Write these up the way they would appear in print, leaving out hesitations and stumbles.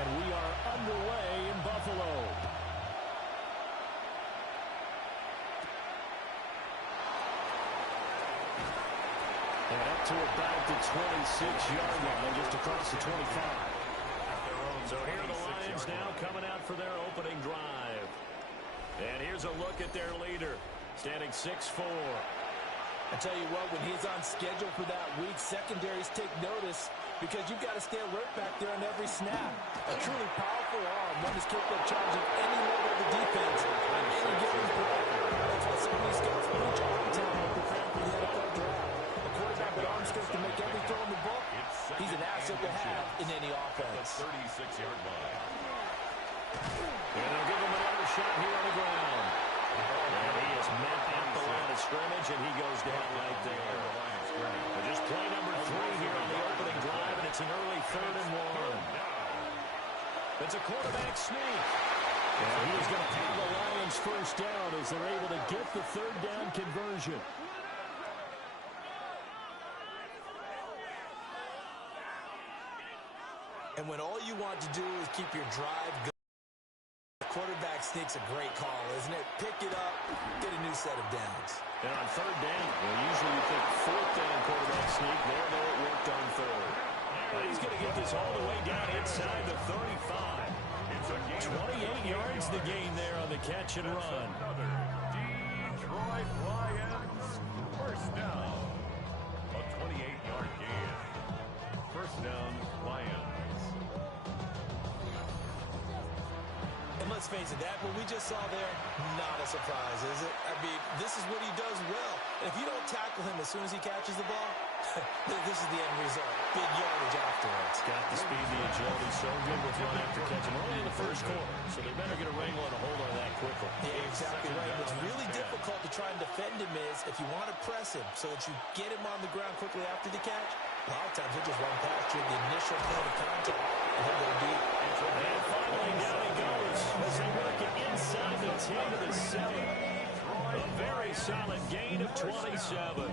And we are underway in Buffalo. And up to about the 26-yard line, just across the 25. So here are the Lions now coming out for their opening drive. And here's a look at their leader, standing 6'4". I tell you what, when he's on schedule for that week, secondaries take notice because you've got to stay alert back there on every snap. A truly powerful arm, one is capable of charging any level of the defense on any given play. That's why so many scouts preach arm talent preparing for the NFL draft. A quarterback with arm strength to make every throw in the book, he's an asset to have in any offense. 36-yard line. And they'll give him another shot here on the ground. And he is met at the line of scrimmage, and he goes down right there. But just play number 3 here on the opening drive, and it's an early 3rd and 1. It's a quarterback sneak. And he is going to have the Lions first down as they're able to get the 3rd down conversion. And when all you want to do is keep your drive going, quarterback sneak's a great call, isn't it? Pick it up, get a new set of downs. And on 3rd down, well, usually you think 4th down quarterback sneak. There, though, it worked on 3rd. But he's going to get this all the way down inside the 35. 28 yards the gain there on the catch and run. Detroit Lions, first down. A 28-yard gain. First down, Lions. And let's face it, that what we just saw there, not a surprise, is it? I mean, this is what he does well. And if you don't tackle him as soon as he catches the ball, this is the end result. Big yardage afterwards. Got the speed, the agility, so good with run after catch. And only in the first quarter, so they better get a wrangle and a hold on that quickly. Yeah, exactly right. What's really difficult to try and defend him is if you want to press him so that you get him on the ground quickly after the catch, a lot of times he'll just run past you at the initial point of contact, and he'll go deep. And finally, down he goes as they work it inside the 10 to the 7. A very solid gain of 27.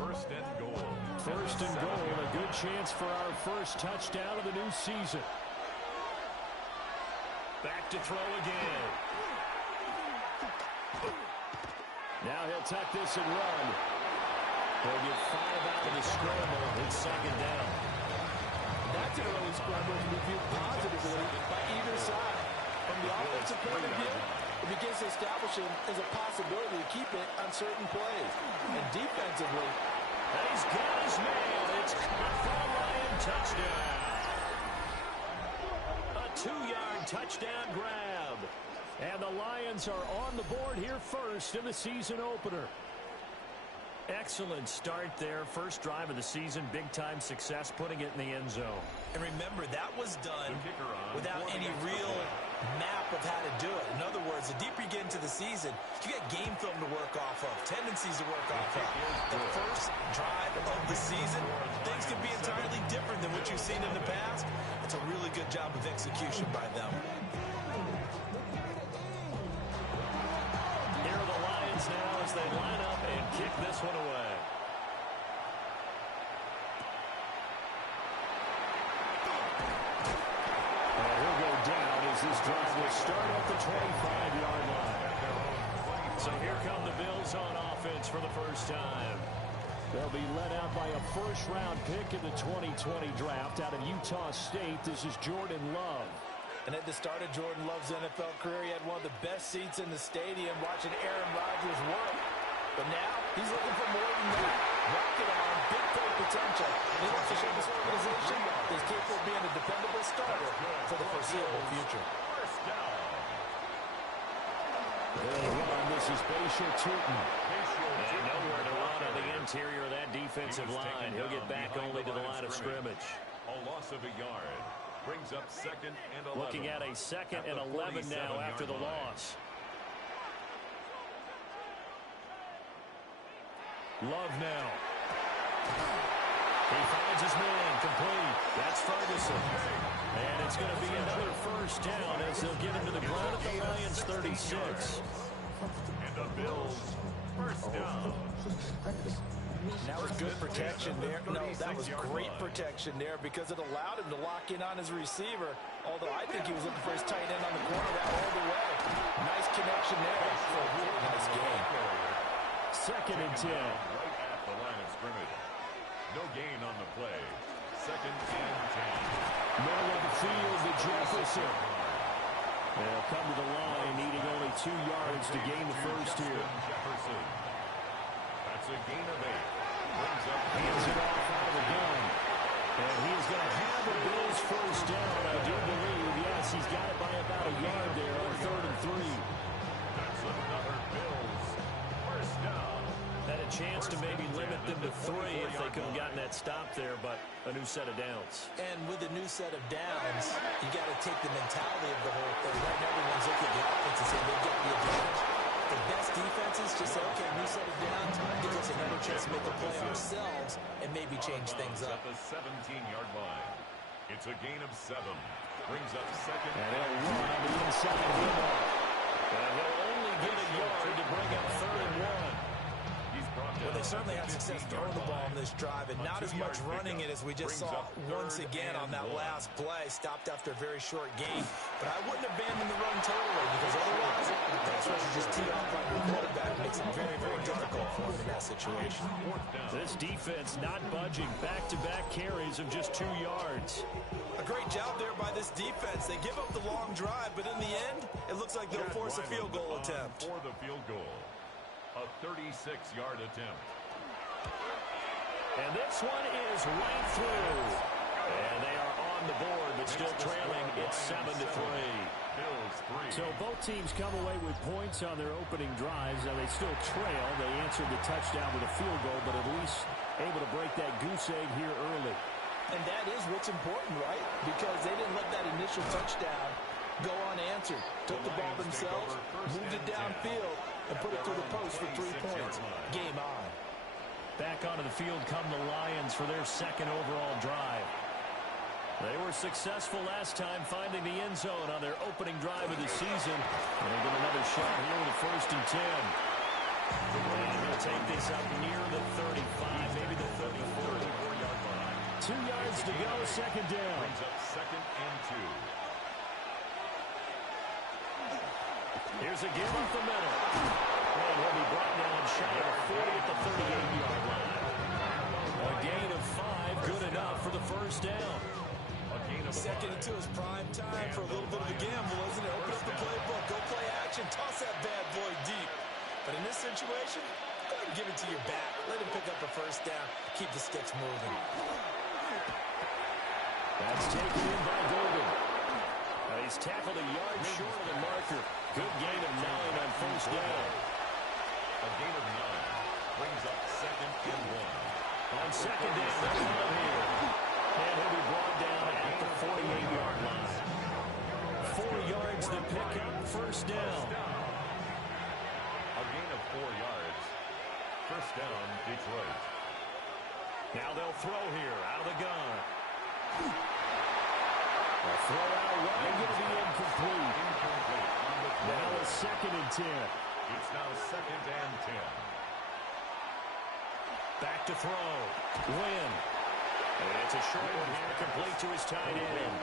First and goal. First and goal, a good chance for our first touchdown of the new season. Back to throw again. Now he'll tuck this and run. He'll get 5 out of the scramble. It's 2nd down. That's an early scramble to be viewed positively by either side. From the offensive point of view, it begins to establish him as a possibility to keep it on certain plays. And defensively, and he's got his man. It's caught for a Lion touchdown. A 2-yard touchdown grab. And the Lions are on the board here first in the season opener. Excellent start there. First drive of the season. Big-time success putting it in the end zone. And remember, that was done without any real map of how to do it. In other words, the deeper you get into the season, you get game film to work off of, tendencies to work off of. The first drive of the season, things can be entirely different than what you've seen in the past. It's a really good job of execution by them. Here are the Lions now as they line up and kick this one away. He'll go down as this drive will start at the 25-yard line. So here come the Bills on offense for the first time. They'll be led out by a first-round pick in the 2020 draft out of Utah State. This is Jordan Love. And at the start of Jordan Love's NFL career, he had one of the best seats in the stadium watching Aaron Rodgers work. But now, he's looking for more than that. Rocket arm, big play potential. And he wants to show this organization that he's capable of being a dependable starter for the foreseeable future. First down. They'll run. This is Bashir Tootin. And nowhere to run on the interior of that defensive line. He'll get back only to the line of scrimmage. A loss of a yard. Brings up 2nd and 11. Looking at a 2nd and 11 now after the loss. Love now. He finds his man complete. That's Ferguson. And it's going to be another first down as they'll get him to the ground at the Lions 36. And the Bills first down. And that was good protection there. No, that was great protection there because it allowed him to lock in on his receiver. Although I think he was looking for his tight end on the corner route all the way. Nice connection there for a really nice gain. 2nd and 10. Right at the line of scrimmage. No gain on the play. 2nd and 10. Middle of the field to Jefferson. They'll come to the line, needing only 2 yards to gain the first here. Jefferson. That's a gain of 8. Brings up Hands it off out of the gun. And he is going to have the Bills first down. I do believe, yes, he's got it by about a yard there on 3rd and 3. That's another Bills first down. Had a chance to maybe limit them to 3 if they could have gotten that stop there, but a new set of downs. And with a new set of downs, you got to take the mentality of the whole thing. Right now, everyone's looking at the offense and saying they've got the advantage. The best defenses just say, okay, new set of downs, gives us another chance to make a play ourselves and maybe change things up. At the 17-yard line. It's a gain of 7. Brings up 2nd. And he'll run on the inside window. And he'll only get a yard to bring up 3rd and 1. Well, they certainly had success throwing the ball on this drive, and not as much running it as we just saw once again on that last play. Stopped after a very short gain. But I wouldn't abandon the run totally, because otherwise, the pass rushers just tee off on your quarterback. It makes it very, very difficult for him in that situation. This defense not budging. Back-to-back carries of just 2 yards. A great job there by this defense. They give up the long drive, but in the end, it looks like they'll force a field goal attempt. For the field goal. A 36-yard attempt. And this one is right through. And they are on the board, but still trailing. It's 7-3. Bills 3. So both teams come away with points on their opening drives. Now they still trail. They answered the touchdown with a field goal, but at least able to break that goose egg here early. And that is what's important, right? Because they didn't let that initial touchdown go unanswered. Took the ball themselves, moved it downfield, and put it through the post for 3 points. Game on. Back onto the field come the Lions for their 2nd overall drive. They were successful last time finding the end zone on their opening drive of the season. And they get another shot here with a 1st and 10. And he'll take this up near the 35, maybe the 34-yard line. 2 yards to go, 2nd down. Brings up 2nd and 2. Here's a give up the middle. And he'll be brought down shy of 40 at the 38-yard line. A gain of 5, good enough for the first down. A gain of 2nd and 2 is prime time for a little bit of a gamble, isn't it? Open up the playbook, go play action, toss that bad boy deep. But in this situation, go ahead and give it to your back. Let him pick up a first down. Keep the sticks moving. That's taken in by Golden. He's tackled a yard short of the marker. Good gain of 9 on first down. A gain of 9 brings up 2nd and 1. On 2nd down, they'll come here. And he'll be brought down at the 48-yard line. 4 yards to pick up first down. A gain of 4 yards. First down, Detroit. Now they'll throw here out of the gun. A throw out wide, going to be incomplete. Now a 2nd and 10. It's now 2nd and 10. Back to throw. Win. And it's a short one here, complete to his tight end.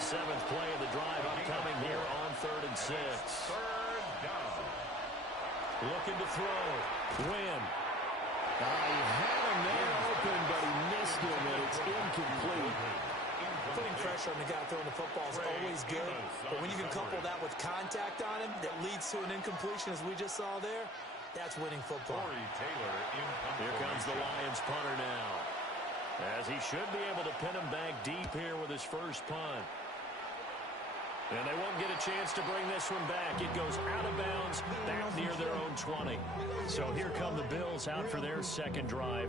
7th play of the drive upcoming here on 3rd and 6. 3rd down. Looking to throw. Win. He had him there open, but he missed him, and it's incomplete. Putting pressure on the guy throwing the football is always good, but when you can couple that with contact on him that leads to an incompletion, as we just saw there, that's winning football. Here comes the Lions punter now, as he should be able to pin him back deep here with his first punt. And they won't get a chance to bring this one back. It goes out of bounds, back near their own 20. So here come the Bills out for their 2nd drive.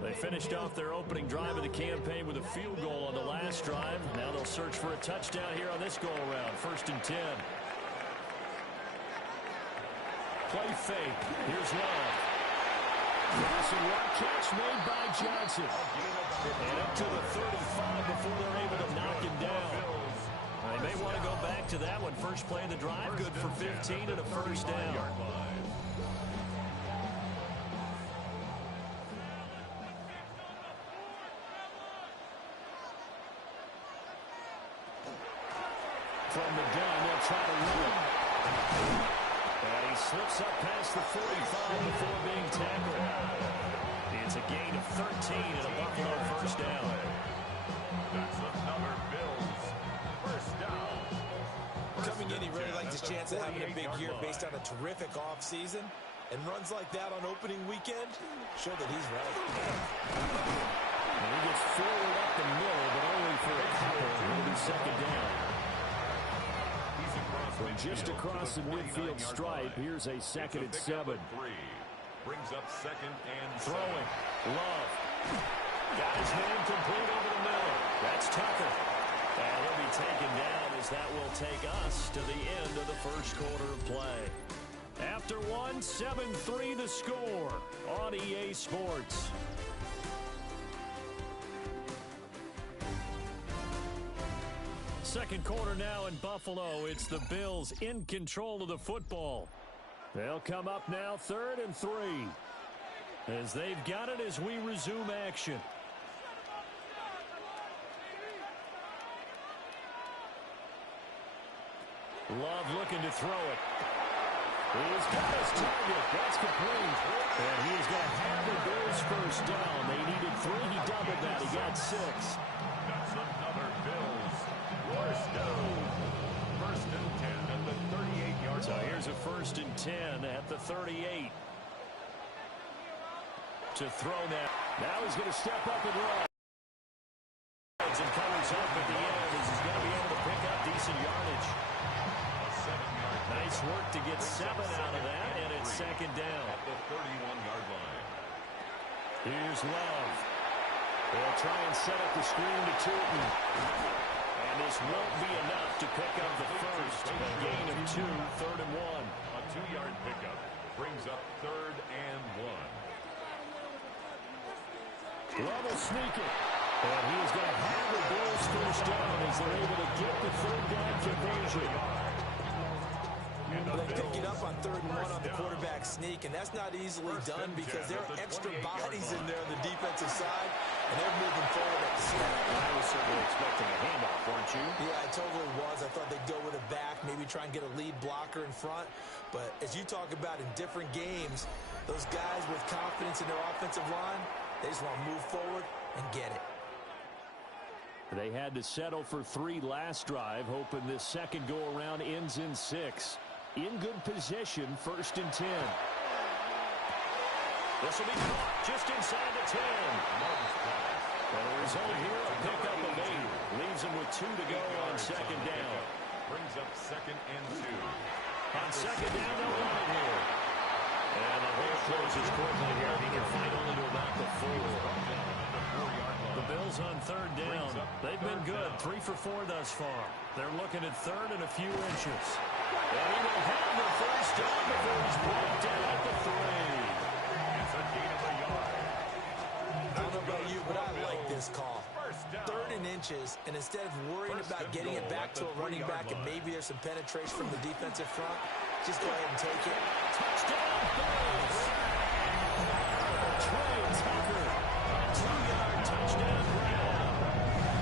They finished off their opening drive of the campaign with a field goal on the last drive. Now they'll search for a touchdown here on this go-around. 1st and 10. Play fake. Here's Love. Crossing right catch made by Johnson. And up to the 35 before they're able to knock him down. They may want to go back to that one. First play of the drive, good for 15 and a first down. from the gun. They'll try to run it. And he slips up past the 45 before being tackled. It's a gain of 13 and a Buffalo first down. That's another Bills first down. Coming in, he really likes his chance of having a big year based on a terrific offseason. And runs like that on opening weekend show that he's ready. And he gets forward up the middle, but only for a couple. It'll be second down. From just across the midfield stripe, here's a 2nd and 7. Brings up 2nd and 7. Throwing. Love. Got his man complete over the middle. That's Tucker. And he'll be taken down as that will take us to the end of the first quarter of play. After 1, 7-3 the score on EA Sports. Second quarter now in Buffalo. It's the Bills in control of the football. They'll come up now 3rd and 3. As they've got it as we resume action. Love looking to throw it. He's got his target. That's complete. And he's going to have the Bills first down. They needed 3. He doubled that. He got 6. That's another Bills first down. 1st and 10 at the 38-yard line. So here's a 1st and 10 at the 38. To throw now. Now he's going to step up and run. And covers up at the end as he's going to be able to pick up decent yardage. Nice work to get 7 out of that, and it's 2nd down. At the 31-yard line. Here's Love. They'll try and set up the screen to Tootin. And this won't be enough to pick up the first. A gain of 2, 3rd and 1. A 2-yard pickup brings up 3rd and 1. Love will sneak it. And he is going to have the Bills first down as they're able to get the 3rd down conversion. They pick it up on 3rd and 1 on the quarterback sneak, and that's not easily done because there are extra bodies in there on the defensive side, and they're moving forward at the snap. I was certainly expecting a handoff, weren't you? Yeah, I totally was. I thought they'd go with a back, maybe try and get a lead blocker in front. But as you talk about in different games, those guys with confidence in their offensive line, they just want to move forward and get it. They had to settle for 3 last drive, hoping this second go-around ends in 6. In good position, 1st and 10. This will be caught just inside the 10. And the result here, a pickup of 8. Leaves him with 2 to go on 2nd down. Brings up 2nd and 2. On 2nd down, they'll run it here. And the hole closes quickly here. He can fight only to about the 4. The Bills on 3rd down. They've been good. 3 for 4 thus far. They're looking at 3rd and a few inches. And he will have the first down before he's brought down at the 3. It's a gain of a yard. I don't know about you, but I like this call. 3rd and inches, and instead of worrying about getting it back to a running back and maybe there's some penetration from the defensive front, just go ahead and take it. Touchdown, Bills! Trey Tucker, a 2-yard touchdown grab.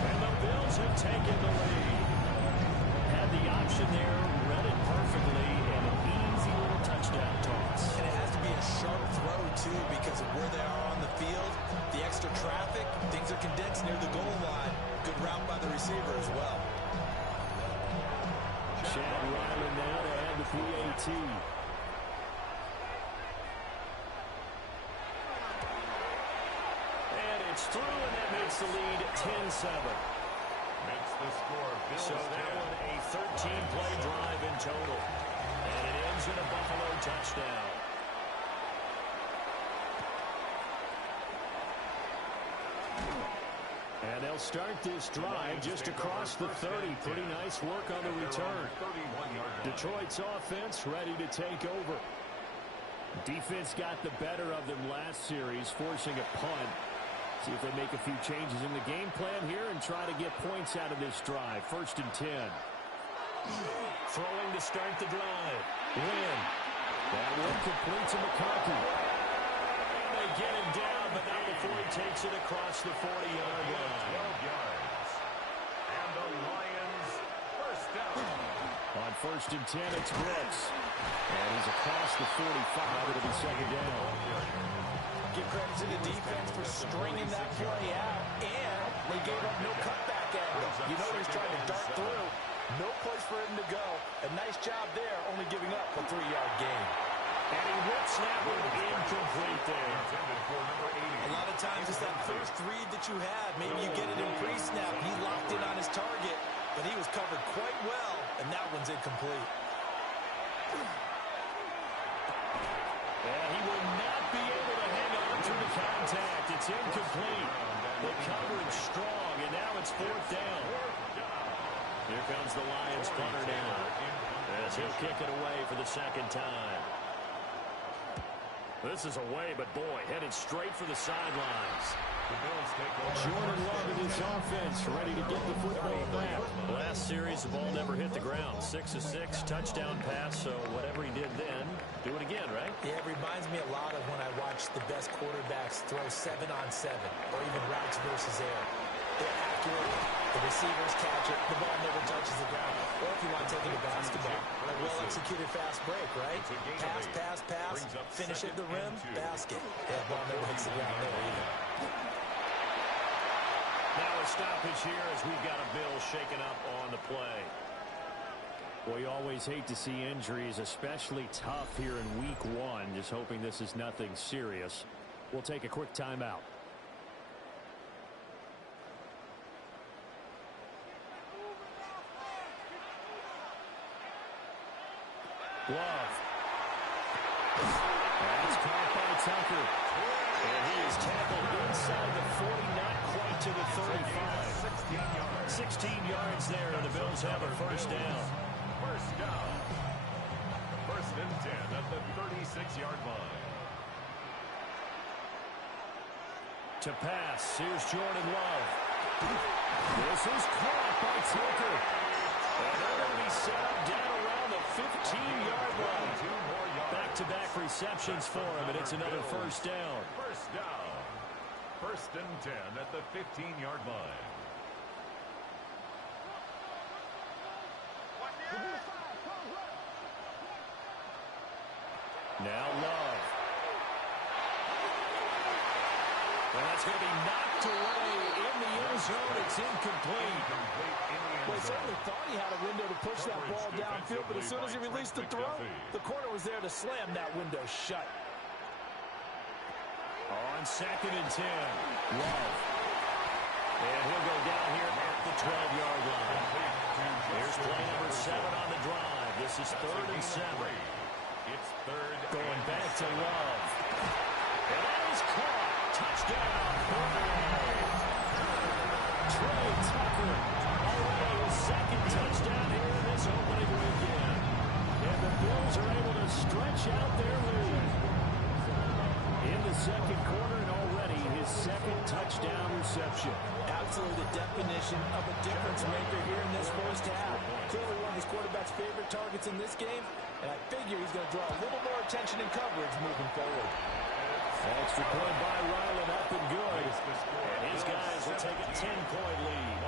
And the Bills have taken the lead. Had the option there, read it perfectly, and an easy little touchdown toss. And it has to be a sharp throw, too, because of where they are on the field, the extra traffic, things are condensed near the goal line. Good route by the receiver as well. Chad Ryland now to add the PAT. And it's through, and that makes the lead 10-7. Makes the score Bills So that 10. one a 13-play drive in total. And it ends in a Buffalo touchdown. And they'll start this drive just across the 30. Pretty nice work on the return. Detroit's offense ready to take over. Defense got the better of them last series, forcing a punt. See if they make a few changes in the game plan here and try to get points out of this drive. 1st and 10. Throwing to start the drive. Lynn. That one complete to McCarthy. And they get him down, but not before he takes it across the 40-yard line. 12 yards. And the Lions first down. first and 10. It's Brooks. And he's across the 45. It'll be second down. Give credit to the defense for stringing that play out, and they gave up no cutback angle. You know he's trying to dart through. No place for him to go. A nice job there, only giving up a 3-yard gain. And he whips that one incomplete there. A lot of times it's that first read that you have. Maybe you get it in pre-snap. He locked in on his target, but he was covered quite well, and that one's incomplete. And he will not be able to hang on to the contact. It's incomplete. The coverage strong, and now it's fourth down. Here comes the Lions punter now, as he'll kick it away for the second time. This is away, but boy, headed straight for the sidelines. Jordan Love in his offense, ready to get the football back. Last series, the ball never hit the ground. 6 of 6, touchdown pass, so whatever he did then, do it again, right? Yeah, it reminds me a lot of when I watch the best quarterbacks throw 7-on-7, or even routes versus air. They're accurate, the receivers catch it, the ball never touches the ground. Or if you want to take it to basketball, a well-executed fast break, right? Pass, pass, pass, finish at the rim, basket. Yeah, ball never hits the ground there either. Now a stoppage here as we've got a Bill shaken up on the play. Well, you always hate to see injuries, especially tough here in week 1. Just hoping this is nothing serious. We'll take a quick timeout. Love. That's caught by Tucker. And he is tackled inside the 40, not quite to the 35. 16 yards there, and the Bills have a first down. First down. First and 10 at the 36-yard line. To pass, here's Jordan Love. This is caught by Tucker. And they're going to be set up down around the 15-yard line. Back-to-back receptions for him, and it's another first down. First down. First and 10 at the 15-yard line. Now Love. And that's going to be knocked away in the end zone. It's incomplete. Well, he certainly thought he had a window to push that ball downfield, but as soon as he released the throw, the corner was there to slam that window shut. On second and 10, Love. And he'll go down here at the 12-yard line. Here's play number 7 on the drive. This is 3rd and 7. It's third. Going back to Love. And that is caught. Touchdown. Trey Tucker. Already his second touchdown here in this opening weekend. And the Bills are able to stretch out their lead. In the second quarter, and already his second touchdown reception. Absolutely the definition of a difference maker here in this first half. Clearly one of his quarterback's favorite targets in this game, and I figure he's going to draw a little more attention and coverage moving forward. Extra point by Ryland, up and good. And his guys will take a 10-point lead.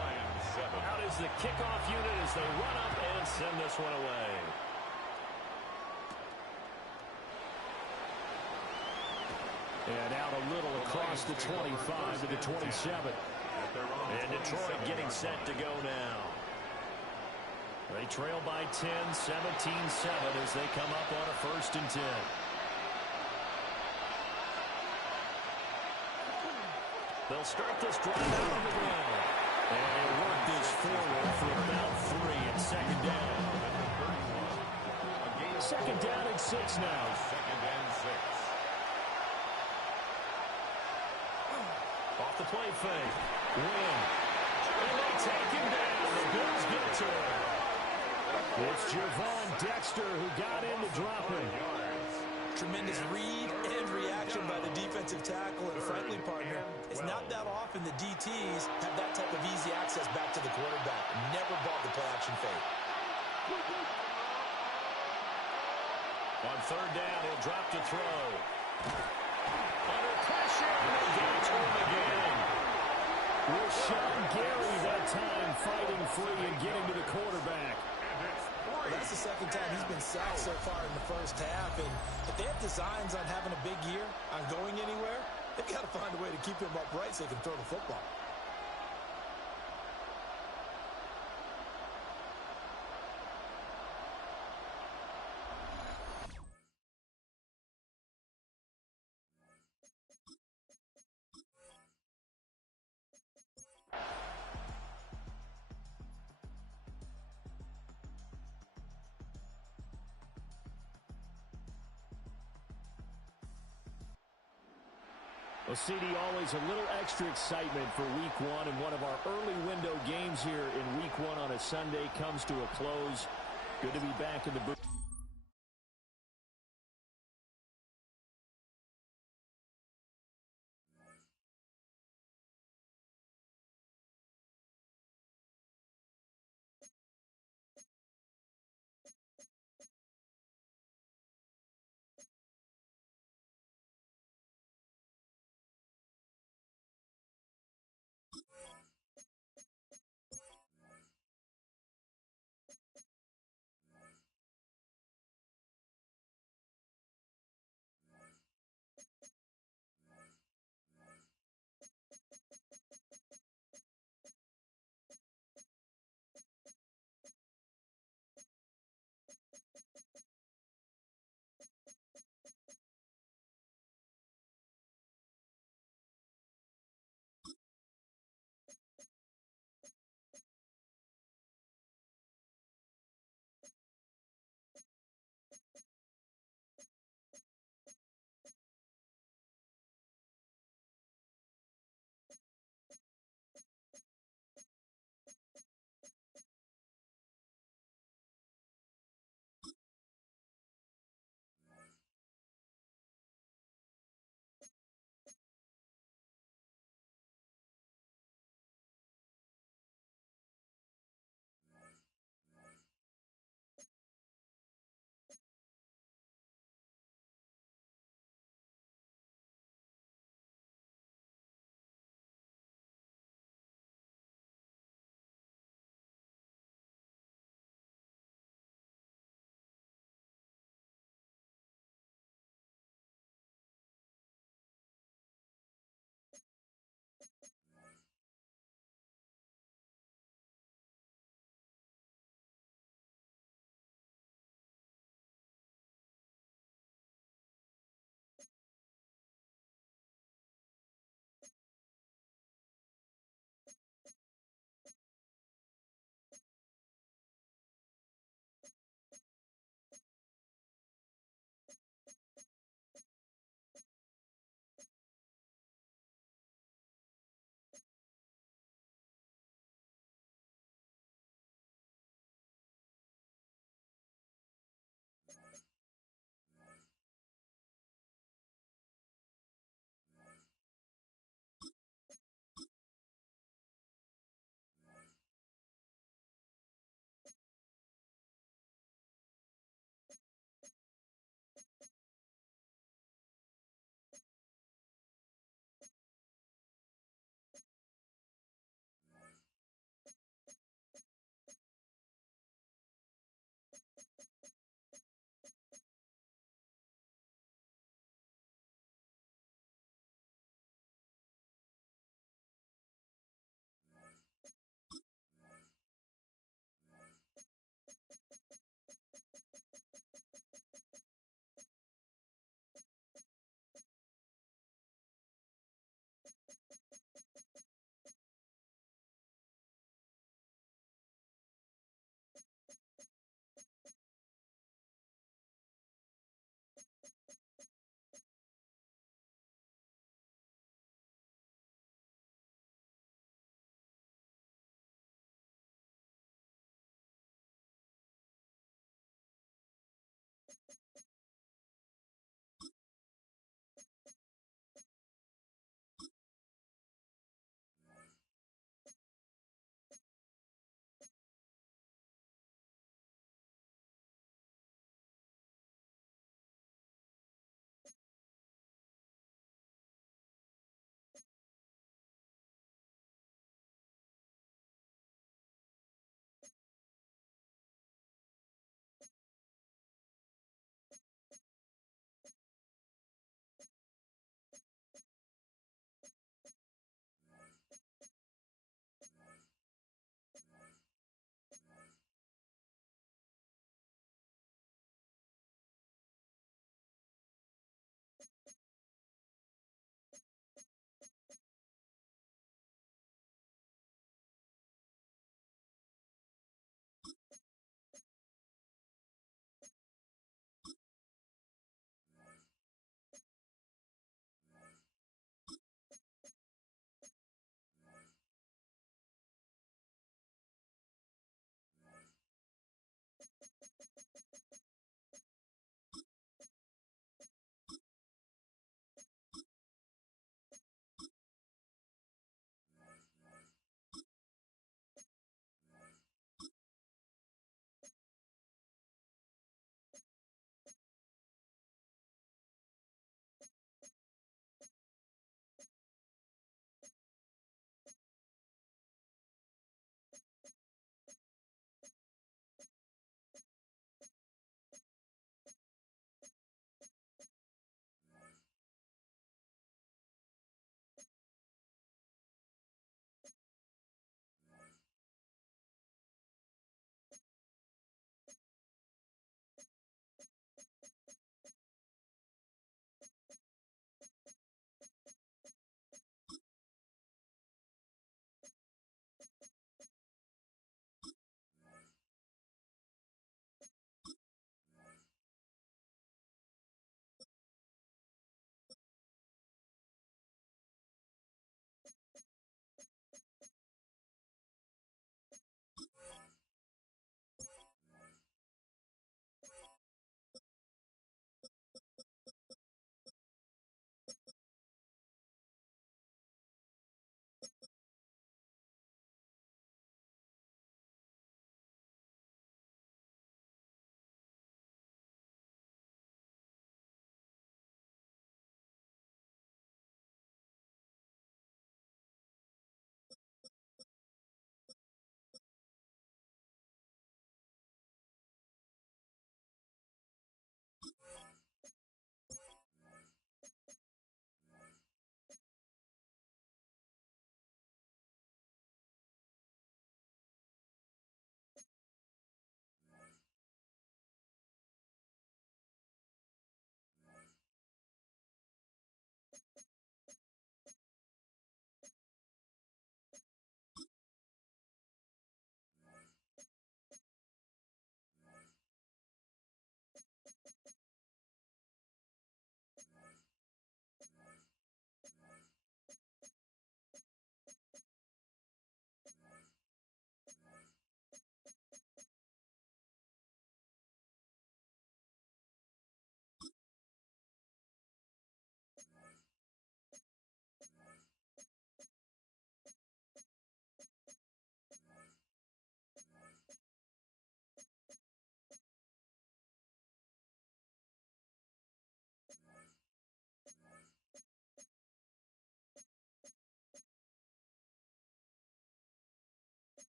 Out is the kickoff unit as they run up and send this one away. And out a little across the 25 to the 27. And Detroit getting set to go now. They trail by 10, 17-7 as they come up on a 1st and 10. They'll start this drive out on the ground. And they'll work this forward for about 3 and second down. Second down and 6 now. Second and 6. Off the play fake. Win. And they take him down. The Bills get to him. It's Javon Dexter who got in to drop him. Tremendous read and reaction by the defensive tackle. And frankly, partner, it's not that often the DTs have that type of easy access back to the quarterback. Never bought the play-action fake. On 3rd down, he'll drop to throw. Under pressure, and they get to him again. Rashawn Gary that time fighting free and getting to the quarterback. And it's Well, that's the second time he's been sacked so far in the first half. And if they have designs on having a big year, on going anywhere, they've got to find a way to keep him upright so they can throw the football. Well, CD, always a little extra excitement for Week 1, and one of our early window games here in Week 1 on a Sunday comes to a close. Good to be back in the booth.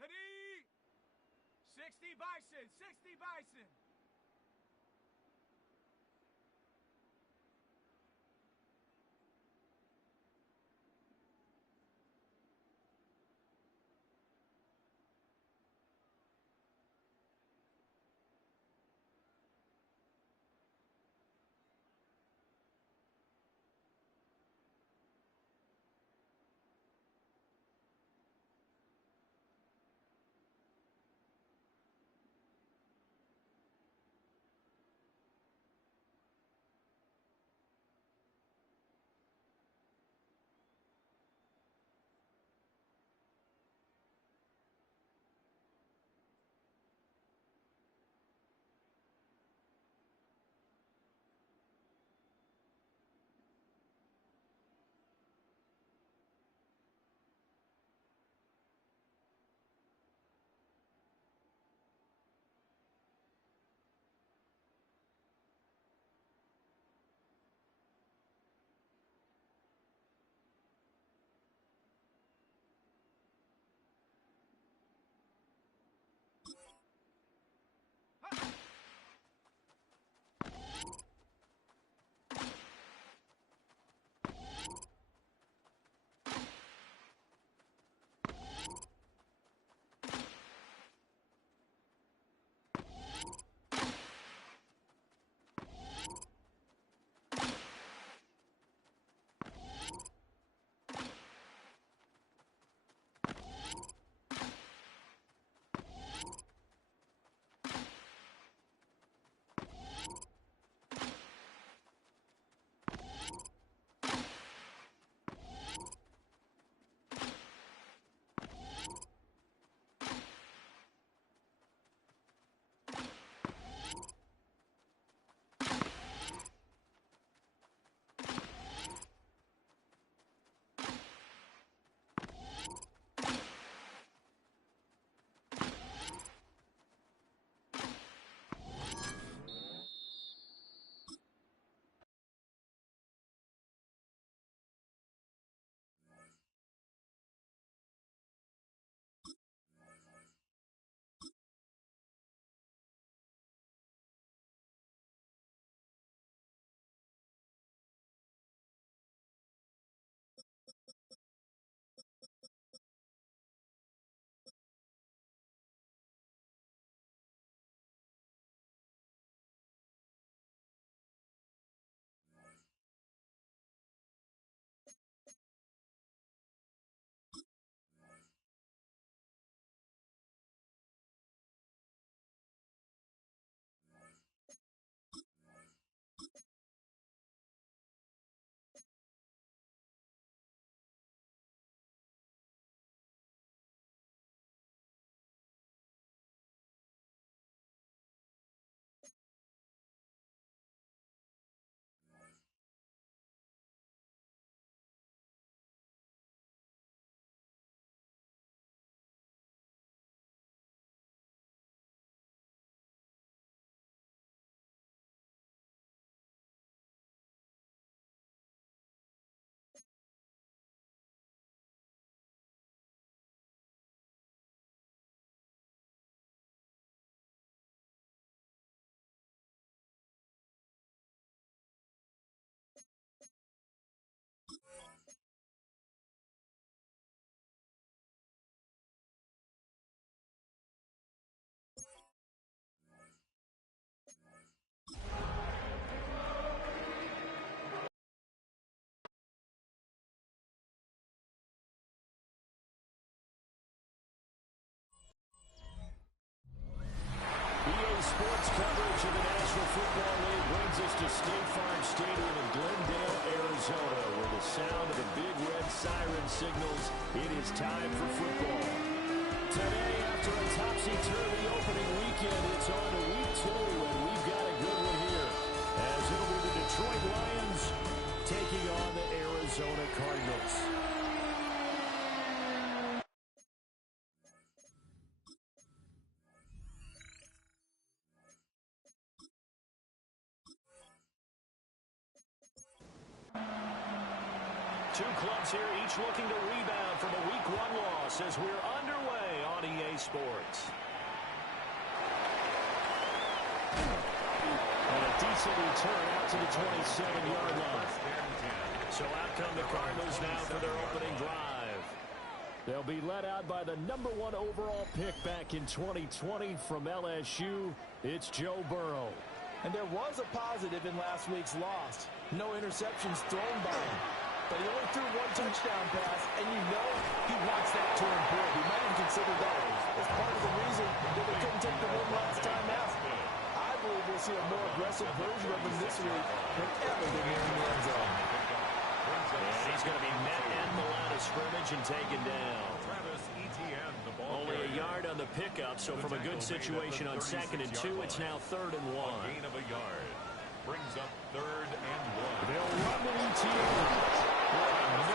Ready? 60 Bison, 60 Bison. to State Farm Stadium in Glendale, Arizona, where the sound of the big red siren signals it is time for football. Today, after a topsy-turvy opening weekend, it's on to week 2, and we've got a good one here, as it'll be the Detroit Lions taking on the Arizona Cardinals. Two clubs here, each looking to rebound from a Week 1 loss as we're underway on EA Sports. And a decent return out to the 27-yard line. So out come the Cardinals now for their opening drive. They'll be led out by the number 1 overall pick back in 2020 from LSU. It's Joe Burrow. And there was a positive in last week's loss. No interceptions thrown by him. But he only threw 1 touchdown pass, and you know he wants that to improve. He might even consider that as part of the reason that they couldn't take the win last time out. I believe we'll see a more aggressive version of him this week than ever been in the end zone. And he's going to be met at the line of scrimmage and taken down. Only a yard on the pickup, so from a good situation on 2nd and 2, it's now 3rd and 1. Gain of a yard. Brings up 3rd and 1. They'll run the ETN. No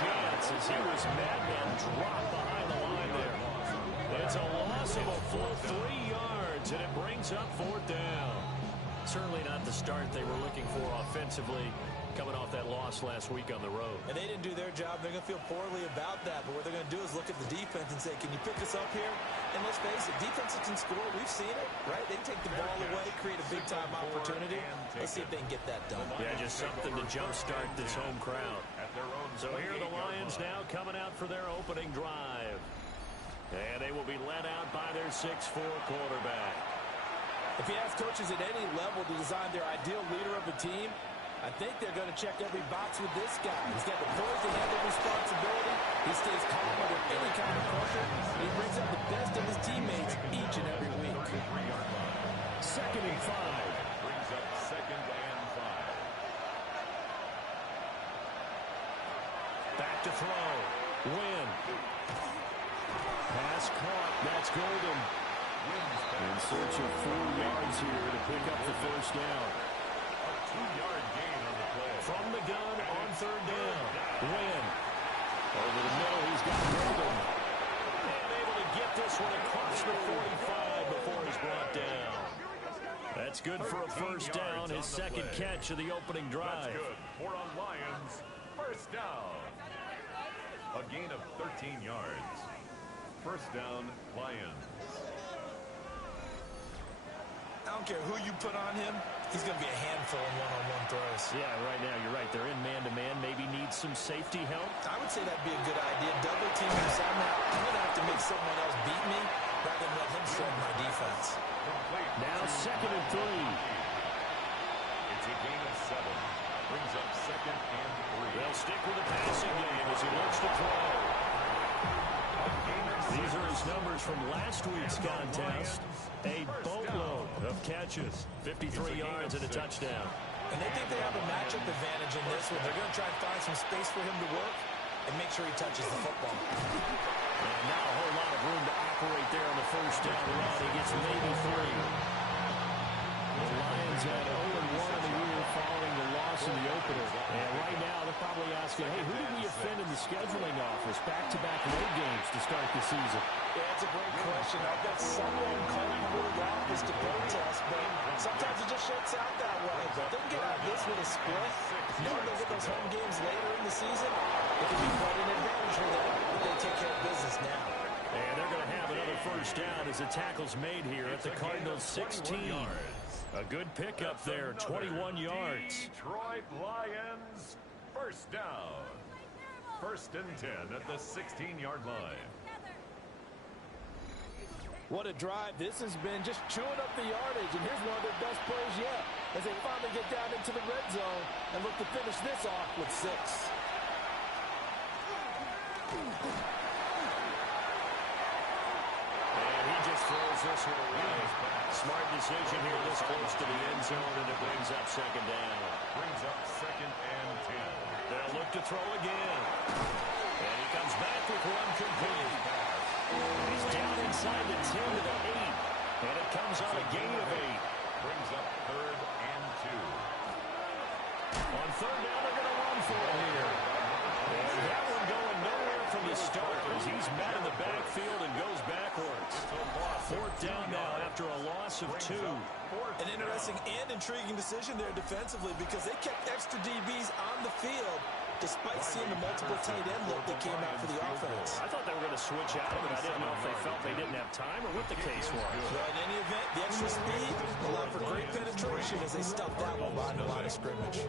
chance as he was met and dropped behind the line there. It's a loss of a full 3 yards, and it brings up 4th down. Certainly not the start they were looking for offensively, coming off that loss last week on the road. And they didn't do their job. They're going to feel poorly about that. But what they're going to do is look at the defense and say, can you pick us up here? And let's face it, defenses can score. We've seen it, right? They take the ball away, create a big-time opportunity. Let's see if they can get that done. Yeah, just something to jumpstart this home crowd. So here are the Lions now coming out for their opening drive. And they will be led out by their 6'4" quarterback. If you ask coaches at any level to design their ideal leader of a team, I think they're going to check every box with this guy. He's got the poise to handle responsibility. He stays calm under any kind of pressure. And he brings out the best of his teammates each and every week. 2nd and 5. Brings up 2nd and 5. Back to throw. Win. Pass caught. That's Golden. In search of 4 yards here to pick up the 1st down. 2-yard gain on the play. From the gun on 3rd down. Win. Over the middle, he's got Golden. And able to get this one across the 45 before he's brought down. That's good for a 1st down, his 2nd catch of the opening drive. That's good. 4 on Lions. 1st down. A gain of 13 yards. 1st down, Lions. I don't care who you put on him. He's going to be a handful in one-on-one throws. Yeah, right now you're right. They're in man-to-man. Maybe need some safety help. I would say that'd be a good idea. Double team him somehow. I'm going to have to make someone else beat me rather than let him shred my defense. Now 2nd and 3. It's a gain of 7. Brings up 2nd and 3. They'll stick with the passing game as he looks to throw. These are his numbers from last week's contest. A boatload of catches, 53 yards and a touchdown. And they think they have a matchup advantage in this one. They're going to try and find some space for him to work and make sure he touches the football. And not a whole lot of room to operate there on the 1st down run. He gets maybe 3. The Lions had 0-1 in the year following the loss in the opener. And right now they're probably asking, hey, who did we offend in the scheduling office? Back-to-back road games to start the season. Yeah, that's a great question. I bet someone called the office to protest, but sometimes it just shakes out that way. But they can get out of this with a split. Knowing they'll get those home games later in the season, it can be quite an advantage for them if they take care of business now. And they're going to have another 1st down as the tackle's made here at the Cardinals' 16. A good pickup there, 21 yards. Detroit Lions, 1st down. 1st and 10 at the 16-yard line. What a drive this has been, just chewing up the yardage. And here's one of their best plays yet as they finally get down into the red zone and look to finish this off with 6. And he just throws throws this one away. Smart decision here this close to the end zone, and it brings up second down. Brings up 2nd and 10. They'll look to throw again. And he comes back with one complete. He's down inside the 10 to the 8. And it comes on a gain of 8. Brings up 3rd and 2. On 3rd down, they're going to run for it here. And that one going nowhere from the start as he's met in the backfield and goes backwards. 4th down now after a loss of 2. An interesting and intriguing decision there defensively because they kept extra DBs on the field despite seeing the multiple tight end look that came out for the offense. I thought they were going to switch out of it. I didn't know if they felt they didn't have time or what the case was. Well, in any event, the extra speed allowed for great penetration as they stuffed that one behind the line of scrimmage.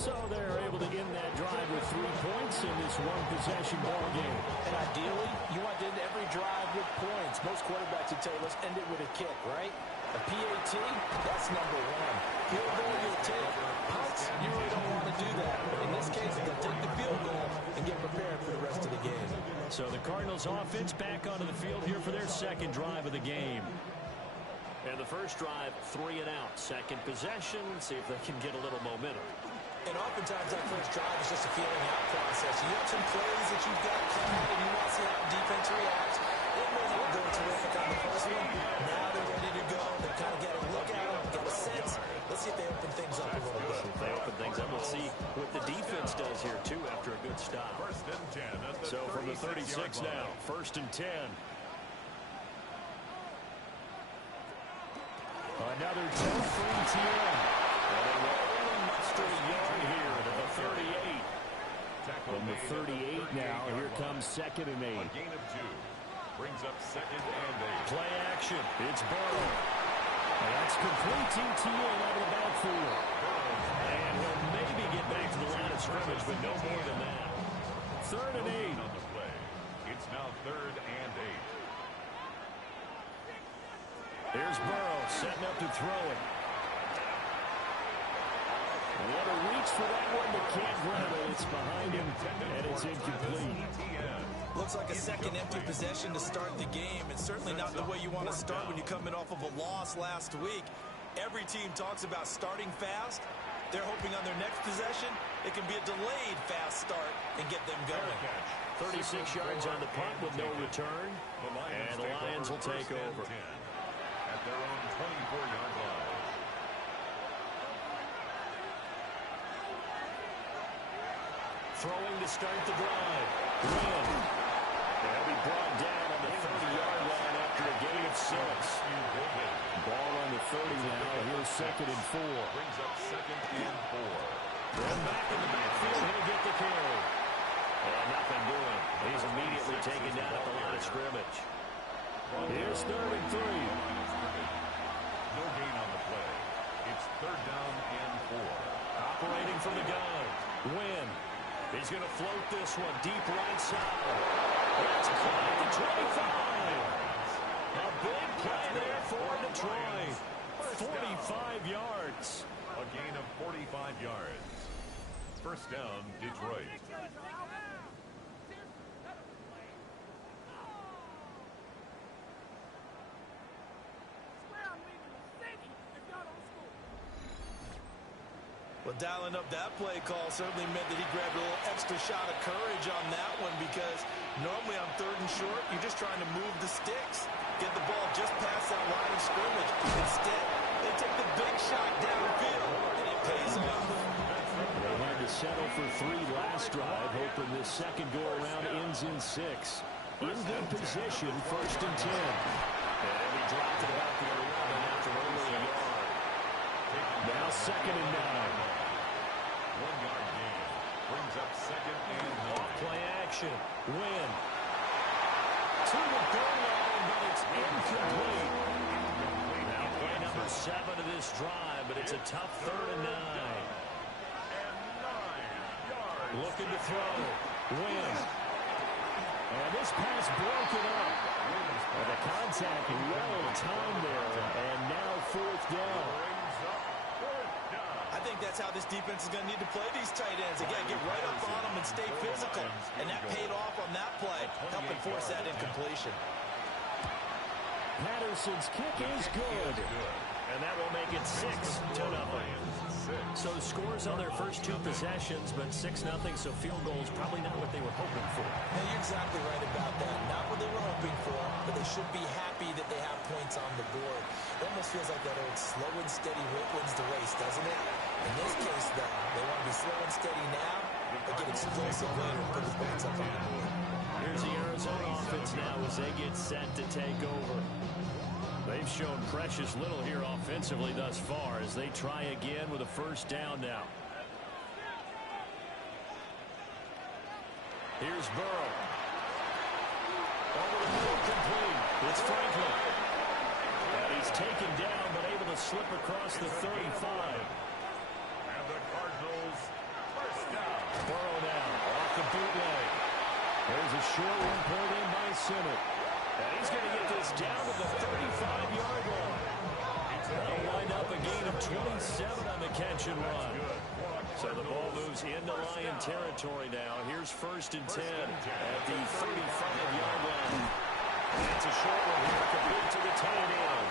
So they're able to end that drive with 3 points in this one-possession ball game. And ideally, you want to end every drive with points. Most quarterbacks would tell you, let's end it with a kick, right? A PAT, that's number 1. Field goal, you'll take. Punts, you really don't want to do that. But in this case, they'll take the field goal and get prepared for the rest of the game. So the Cardinals offense back onto the field here for their second drive of the game. And the first drive, 3 and out. Second possession, see if they can get a little momentum. And oftentimes that first drive is just a feeling out process. You have some plays that you've got coming and you want to see how the defense reacts. It may not go terrific on the first one. Now they're ready to go. They're kind of getting a look at them, get a sense. Let's see if they open things up a little bit. If they open things up, we'll see what the defense does here, too, after a good stop. 1st and 10 at the So from the 36 now, 1st and 10. Another 10-free TM. And they will only muster a yard here to the 38. From the 38 now, here comes 2nd and 8. A gain of 2. Brings up 2nd and 8. Play action. It's Burrow. And that's complete TTN out of the backfield. And he'll maybe get back to the line of scrimmage, but no more than that. 3rd and 8. On the play. It's now 3rd and 8. Here's Burrow setting up to throw it. What a reach for that one, but can't grab it. It's behind him, and it's incomplete. Looks like a second empty possession to start the game, and certainly not the way you want to start when you come in off of a loss last week. Every team talks about starting fast. They're hoping on their next possession, it can be a delayed fast start and get them going. 36 yards on the punt with no return, and the Lions will take over. At their own 24-yard line. Throwing to start the drive. Win. They'll be brought down on the 30-yard line after a gain of 6. Ball on the 30 now. Here's 2nd and 4. Brings up 2nd and 4. Then back in the backfield, he'll get the carry. And nothing doing. He's immediately taken down at the line of scrimmage. Here's 3rd and 3. No gain on the play. It's 3rd down and 4. Operating from the gun. Win. He's going to float this one deep right side. That's caught at the 25. A big play there for Detroit. 45 yards. A gain of 45 yards. 1st down, Detroit. Well, dialing up that play call certainly meant that he grabbed a little extra shot of courage on that one because normally on 3rd and short, you're just trying to move the sticks, get the ball just past that line of scrimmage. Instead, they take the big shot downfield, and it pays off. They had to settle for 3 last drive, hoping this second go-around ends in 6. In good position, 1st and 10. And he dropped it about the 11 after only a yard. Now 2nd and 9. 1-yard gain. Brings up 2nd and 9. Play action. Win. To the goal line, but it's incomplete. Now play number 7 of this drive, but it's a tough 3rd and 9. Looking to throw. Win. And this pass broken up. And the contact well timed there. And now 4th down. I think that's how this defense is going to need to play these tight ends. Again, get right up on them and stay physical. And that paid off on that play, helping force that incompletion. Patterson's kick is good. And that will make it 6-0. So scores on their first two possessions, but 6-0, so field goals probably not what they were hoping for. Yeah, you're exactly right about that. Not what they were hoping for, but they should be happy that they have points on the board. It almost feels like that old slow and steady wins the race, doesn't it? In this case, though, they want to be slow and steady now, but get explosive later and put the points up on the board. Here's the Arizona offense now as they get set to take over. They've shown precious little here offensively thus far as they try again with a first down now. Here's Burrow. Over the middle, complete. It's Franklin. And he's taken down but able to slip across the 35. And the Cardinals first down. Burrow now off the bootleg. There's a short one pulled in by Simmons. And he's going to get this down to the 35-yard line. That'll wind up a gain of 27 on the catch and run. So the ball moves into Lion territory now. Here's 1st and 10 at the 35-yard line. And it's a short one here, complete to the tight end.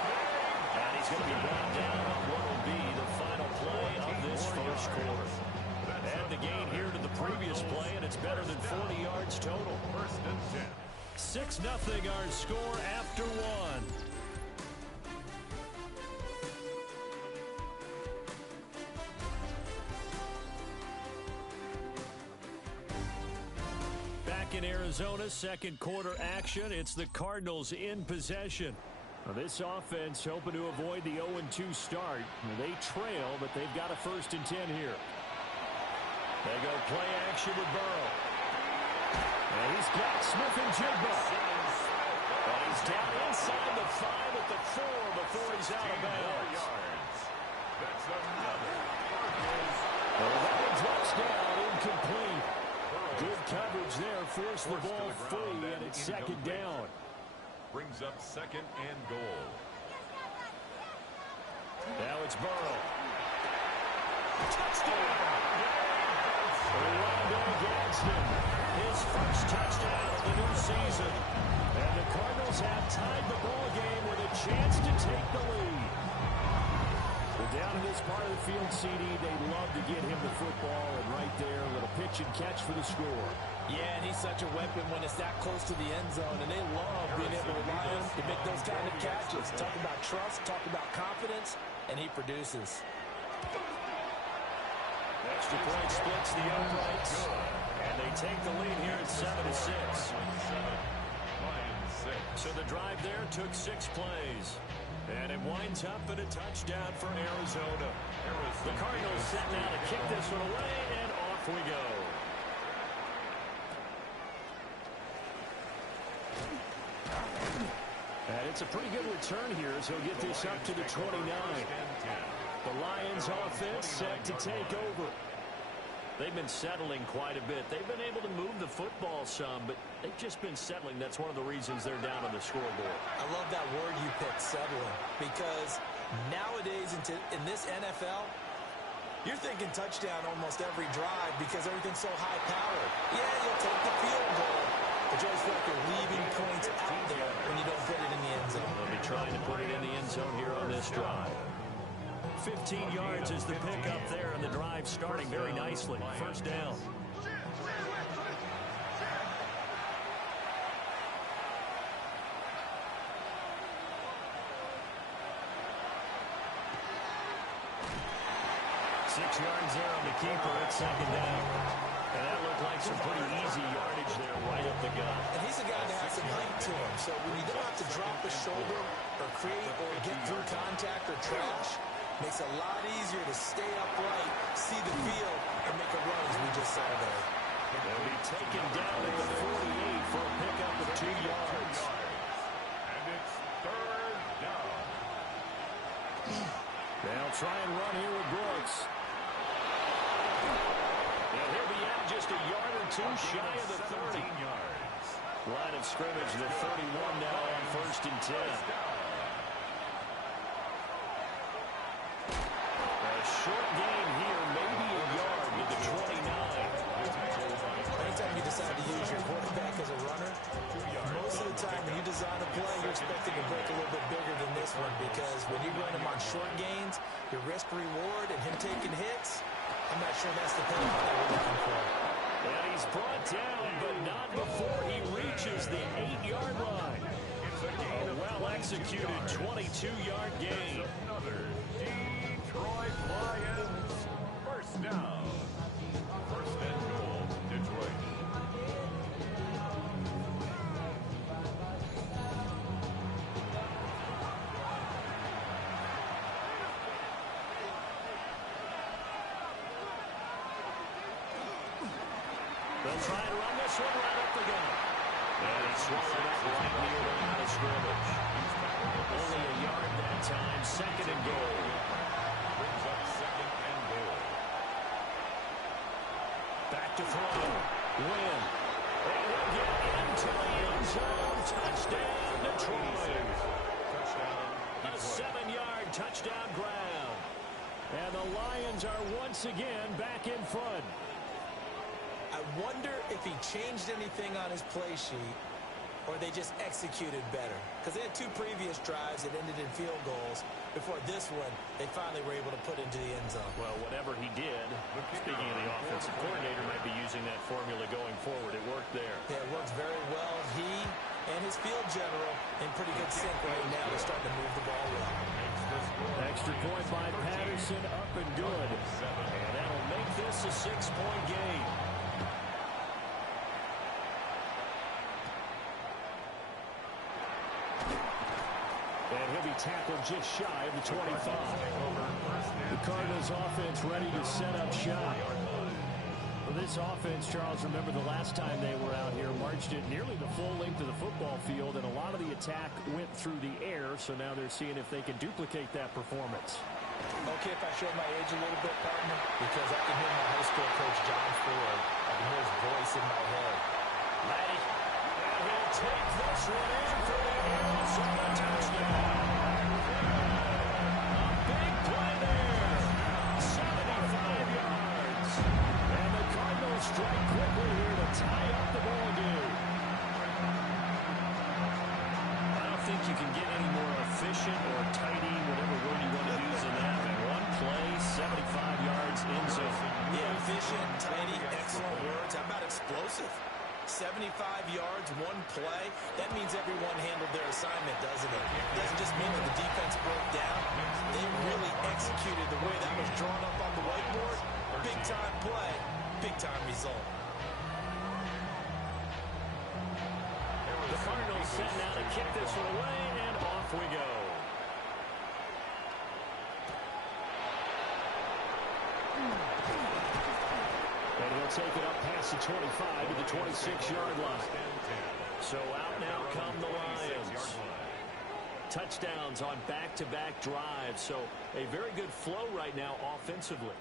And he's going to be brought down on what will be the final play of this first quarter. Add the gain here to the previous play, and it's better than 40 yards total. 1st and 10. 6-0 our score after one. Back in Arizona, second quarter action. It's the Cardinals in possession. Now this offense hoping to avoid the 0-2 start. They trail, but they've got a 1st and 10 here. They go play action with Burrow. And he's got Smith and Jigba. And he's down inside the 5 at the 4 before he's out of bounds. That's another. Well, that one drops down, incomplete. Good coverage there, forced the ball free, and it's 2nd down. Brings up 2nd and goal. Now it's Burrow. Touchdown! Orlando Gadsden, his first touchdown of the new season. And the Cardinals have tied the ball game with a chance to take the lead. Well, down in this part of the field, CD, they'd love to get him the football, and right there, a little pitch and catch for the score. Yeah, and he's such a weapon when it's that close to the end zone, and they love being able to rely on him to make those kind of catches. Talk about trust, talk about confidence, and he produces. Extra point splits the uprights, and they take the lead here at 7-6. So the drive there took 6 plays, and it winds up at a touchdown for Arizona. The Cardinals set now to kick this one away, and off we go. And it's a pretty good return here, so he'll get this up to the 29. The Lions offense set to take over. They've been settling quite a bit. They've been able to move the football some, but they've just been settling. That's one of the reasons they're down on the scoreboard. I love that word you picked, settling, because nowadays in this NFL, you're thinking touchdown almost every drive because everything's so high-powered. Yeah, you'll take the field goal, but you always feel like you're leaving points out there when you don't put it in the end zone. They'll be trying to put it in the end zone here on this drive. 15 yards is the pickup there, and the drive starting very nicely. 1st down. Six yards there on the keeper at 2nd down. And that looked like some pretty easy yardage there right up the gut. And he's a guy that has some height to him, so when you don't have to drop a shoulder or create or get through contact or trash, makes it a lot easier to stay upright, see the field, and make a run as we just saw there. They'll be taken down at the 48 for a pickup of 2 yards. And it's 3rd down. They'll try and run here with Brooks. And he'll be out just a yard or 2 shy of the 30. Yards. Line of scrimmage, the 31 now on 1st and 10. Short gain here, maybe a yard to the 29. Anytime you decide to use your quarterback as a runner, most of the time when you design a play, you're expecting to break a little bit this one because when you run him on short gains, your risk-reward and him taking hits, I'm not sure that's the payoff that we're looking for. And he's brought down, but not before he reaches the 8-yard line. A well-executed 22-yard gain. Another Detroit Lions first down. First and goal, Detroit. They'll try and run this one right up the gut. And he swallowed up right near the line of scrimmage. Only a yard that time, second and goal. Brings up second and goal. Back to throw. Win. And he'll get into the end zone. Touchdown, Detroit. Touchdown, A 7-yard touchdown grab. And the Lions are once again back in front. I wonder if he changed anything on his play sheet or they just executed better. Because they had 2 previous drives that ended in field goals. Before this one, they finally were able to put into the end zone. Well, whatever he did, speaking of the offensive coordinator, might be using that formula going forward. It worked there. Yeah, it works very well. He and his field general in pretty good sync right now. They're starting to move the ball well. Extra point by Patterson, up and good. And that'll make this a 6-point game. And he'll be tackled just shy of the 25. The Cardinals offense ready to set up shop. For this offense, Charles, remember the last time they were out here, marched it nearly the full length of the football field, and a lot of the attack went through the air, so now they're seeing if they can duplicate that performance. Okay, if I show my age a little bit, partner, because I can hear my high school coach, John Ford. I can hear his voice in my head. Laddie, and he'll take this one in for the Arizona touchdown. A big play there. 75 yards. And the Cardinals strike quickly here to tie up the ball game. I don't think you can get any more efficient or tidy, whatever word you want to use in that. And one play, 75 yards in zone. Yeah, efficient, tidy, excellent words. How about explosive? 75 yards, one play. That means everyone handled their assignment, doesn't it? It doesn't just mean that the defense broke down. They really executed the way that was drawn up on the whiteboard. Big-time play, big-time result. The Cardinals set now to kick this one away, and off we go. And he'll take it up past the 25 to the 26-yard line. So out now come the Lions. Touchdowns on back-to-back drives. So a very good flow right now offensively.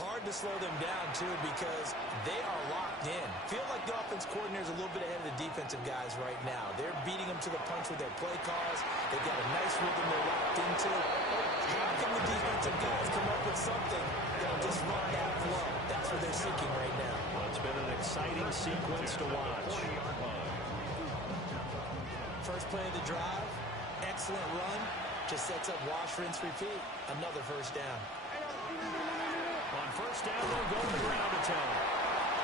Hard to slow them down, too, because they are locked in. Feel like the offense coordinator is a little bit ahead of the defensive guys right now. They're beating them to the punch with their play calls. They've got a nice rhythm they're locked into. How can the defensive guys come up with something that'll disrupt that flow? That's what they're seeking right now. Well, it's been an exciting sequence to watch. First play of the drive, excellent run. Just sets up wash, rinse, repeat. Another first down. On first down, they'll go to the ground attack.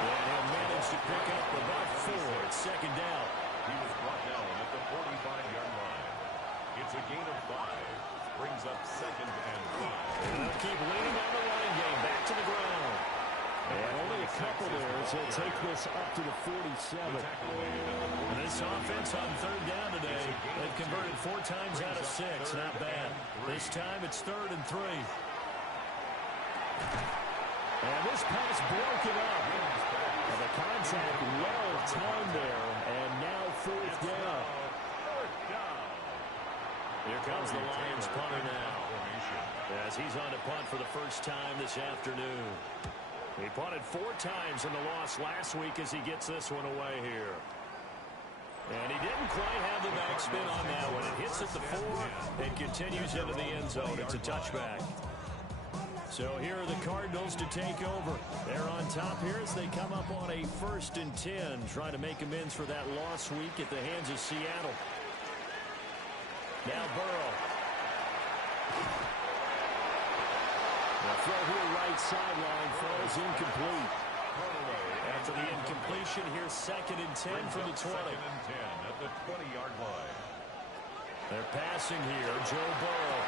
And he'll manage to pick up about 4 at second down. He was brought down at the 45-yard line. It's a gain of 5. Brings up second and 5. And they'll keep leaning on the running game. Back to the ground. And only a couple there as they'll take this up to the 47. This offense on third down today, they've converted 4 times out of 6. Not bad. This time it's 3rd and 3. And this pass broken up. And the contact well timed there. And now 4th down. Here comes the Lions punter now. As he's on to punt for the first time this afternoon. He punted 4 times in the loss last week as he gets this one away here. And he didn't quite have the backspin on that one. It hits at the 4 and continues into the end zone. It's a touchback. So here are the Cardinals to take over. They're on top here as they come up on a 1st and 10, trying to make amends for that loss week at the hands of Seattle. Now Burrow The throw here right sideline falls incomplete. After the incompletion, here's 2nd and 10 from the 20. 2nd and 10 at the 20-yard line. They're passing here. Joe Burrow.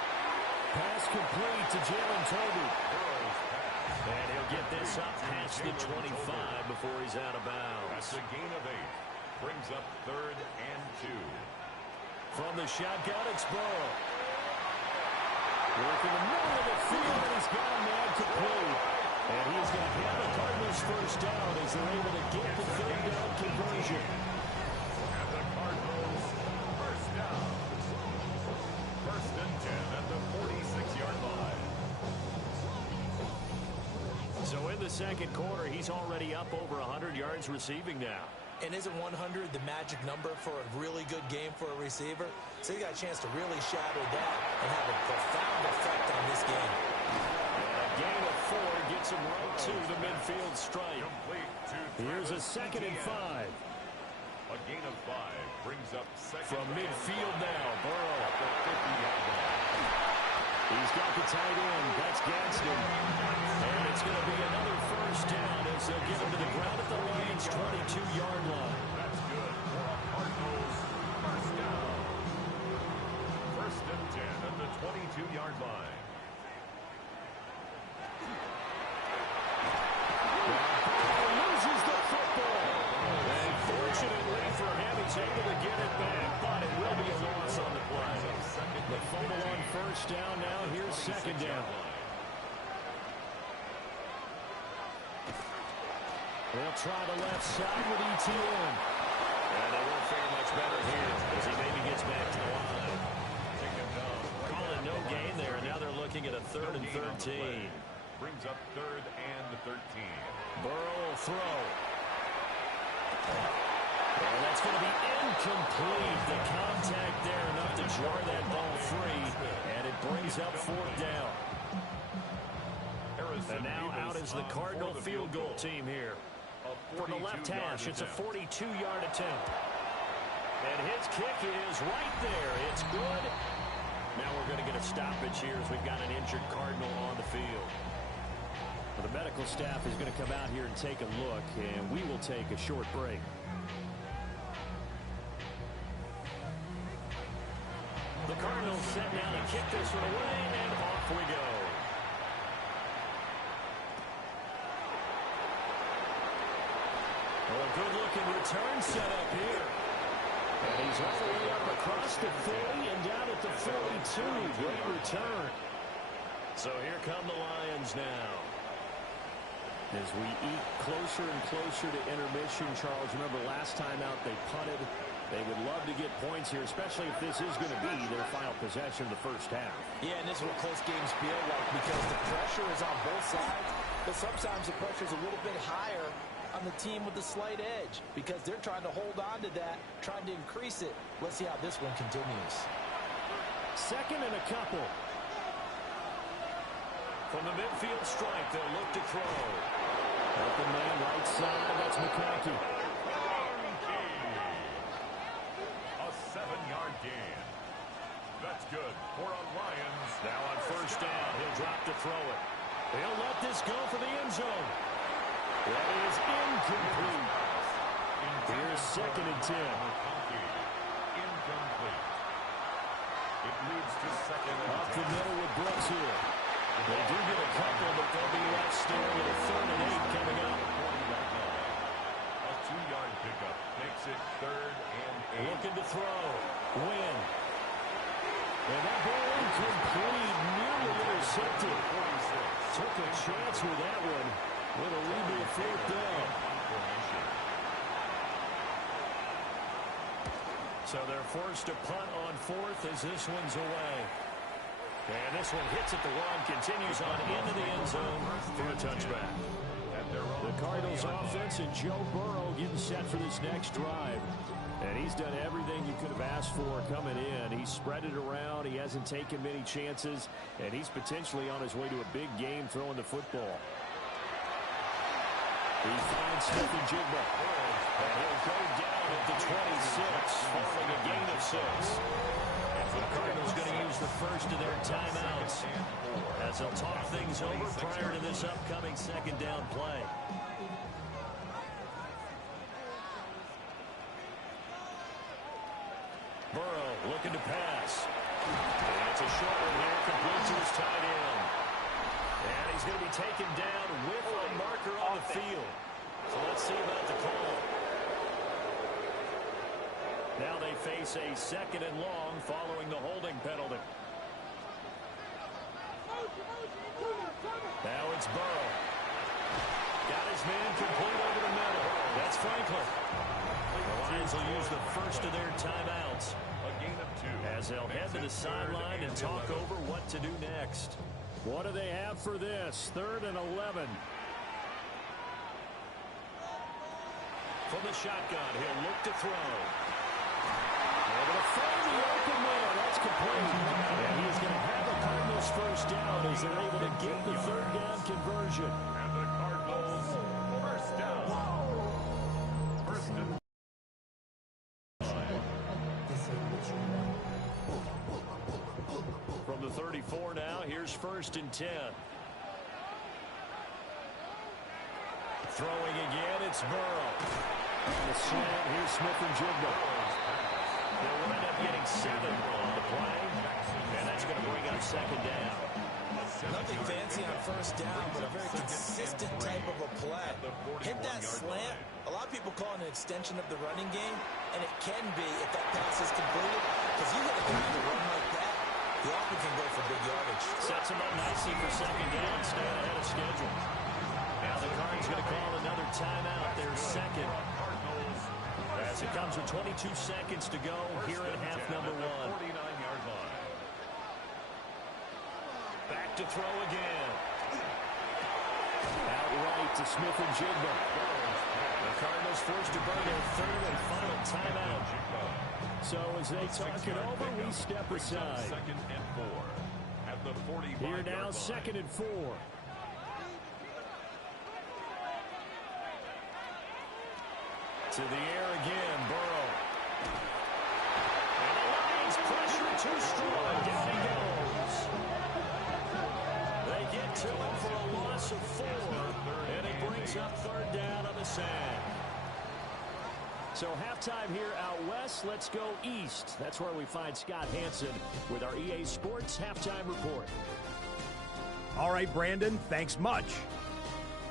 Pass complete to Jalen Tolbert. And he'll get this up past the 25 before he's out of bounds. That's a gain of 8. Brings up 3rd and 2. From the shotgun, it's Burrow. Working the middle of the field, and he's got a man complete. And he's going to have the Cardinals first down as they're able to get the 3rd down conversion. And the Cardinals first down. 1st and 10 at the 46-yard line. So in the 2nd quarter, he's already up over 100 yards receiving now. And isn't 100 the magic number for a really good game for a receiver? So he got a chance to really shatter that and have a profound effect on this game. And a gain of 4 gets him right to the midfield stripe. Here's a 2nd and 5. A gain of 5 brings up 2nd. From midfield now, Burrow. At the 50-yard line. He's got the tight end. That's Gadsden. And it's going to be another first down as they'll get him to the ground at the Lions' 22-yard line. That's good for a Cardinals first down. 1st and 10 at the 22-yard line. Loses the football. And fortunately for him, he's able to get it back, but it will be a loss on the play. The fumble on first down now. Here's 2nd down. They'll try the left side with ETN. And they won't fare much better here as he maybe gets back to the line. Calling no gain there, and now they're looking at a 3rd and 13. Brings up 3rd and 13. Burrow will throw. And that's going to be incomplete. The contact there enough to jar that ball free, and it brings up 4th down. And now out is the Cardinal field goal team here. From the left hash, it's a 42-yard attempt. And his kick is right there. It's good. Now we're going to get a stoppage here as we've got an injured Cardinal on the field. Well, the medical staff is going to come out here and take a look, and we will take a short break. The Cardinals set down to kick this one away, and off we go. Well, a good-looking return set up here. And he's all the way up across the 40 and down at the 42. Great return. So here come the Lions now. As we eat closer and closer to intermission, Charles, remember last time out they punted. They would love to get points here, especially if this is going to be their final possession of the first half. Yeah, and this is what close games feel like because the pressure is on both sides, but sometimes the pressure is a little bit higher on the team with the slight edge because they're trying to hold on to that, trying to increase it. Let's see how this one continues. 2nd and a couple. From the midfield stripe, they'll look to throw. Open man right side, that's McConkey. A 7-yard gain. That's good for a Lions. Now on first down, he'll drop to throw it. He'll let this go for the end zone. That is incomplete. Here's 2nd and 10. Incomplete. It leads to 2nd and 10. Up the middle with Brooks here. They do get a couple, but they'll be left still with a 3rd and 8 coming up. A 2-yard pickup makes it 3rd and 8. Looking to throw. Win. And that ball incomplete, nearly intercepted. Took a chance with that one. With a lead 4th down. So they're forced to punt on 4th as this one's away. And this one hits at the 1, continues on into the end zone for a touchback. The Cardinals offense and Joe Burrow getting set for this next drive. And he's done everything you could have asked for coming in. He's spread it around. He hasn't taken many chances. And he's potentially on his way to a big game throwing the football. He finds Smith-Njigba. And he'll go down at the 26, following a gain of 6. And the Cardinals going to use the first of their timeouts as they'll talk things over prior to this upcoming second down play. Burrow looking to pass. And it's a short one here, complete to his tight end. And he's going to be taken down with a marker on the field. So let's see about the call. Now they face a second and long following the holding penalty. Now it's Burrow. Got his man complete over the middle. That's Franklin. The Lions will use the first of their timeouts as they'll head to the sideline and talk over what to do next. What do they have for this? 3rd and 11. From the shotgun, he'll look to throw. Able to find the open man. That's complete. And he's going to have the Cardinals first down as they're able to get the 3rd down conversion. And the Cardinals first down. First and from the 34 now, here's 1st and 10. Throwing again, it's Burrow. On the slant, here's Smith-Njigba. They'll wind up getting 7 on the play, and that's going to bring up 2nd down. Nothing fancy on 1st down, but a very consistent type of a play. Hit that slant. A lot of people call it an extension of the running game, and it can be if that pass is completed, because you hit a guy to run like that, he often can go for big yardage. Sets him up nicely for 2nd down, staying ahead of schedule. Now the Cardinals going to call another timeout, their 2nd. As it comes with 22 seconds to go here in half number 1. 49-yard line. Back to throw again. Outright to Smith-Njigba. The Cardinals forced to burn their 3rd and final timeout. So as they talk it over, we step aside. 2nd and 4 at the 45-yard line. Here now, 2nd and 4. To the air again, Burrow. And the Lions pressure too strong. Down he goes. They get to him for a loss of 4. And it brings up 3rd down on the sack. So halftime here out west. Let's go east. That's where we find Scott Hansen with our EA Sports Halftime Report. All right, Brandon, thanks much.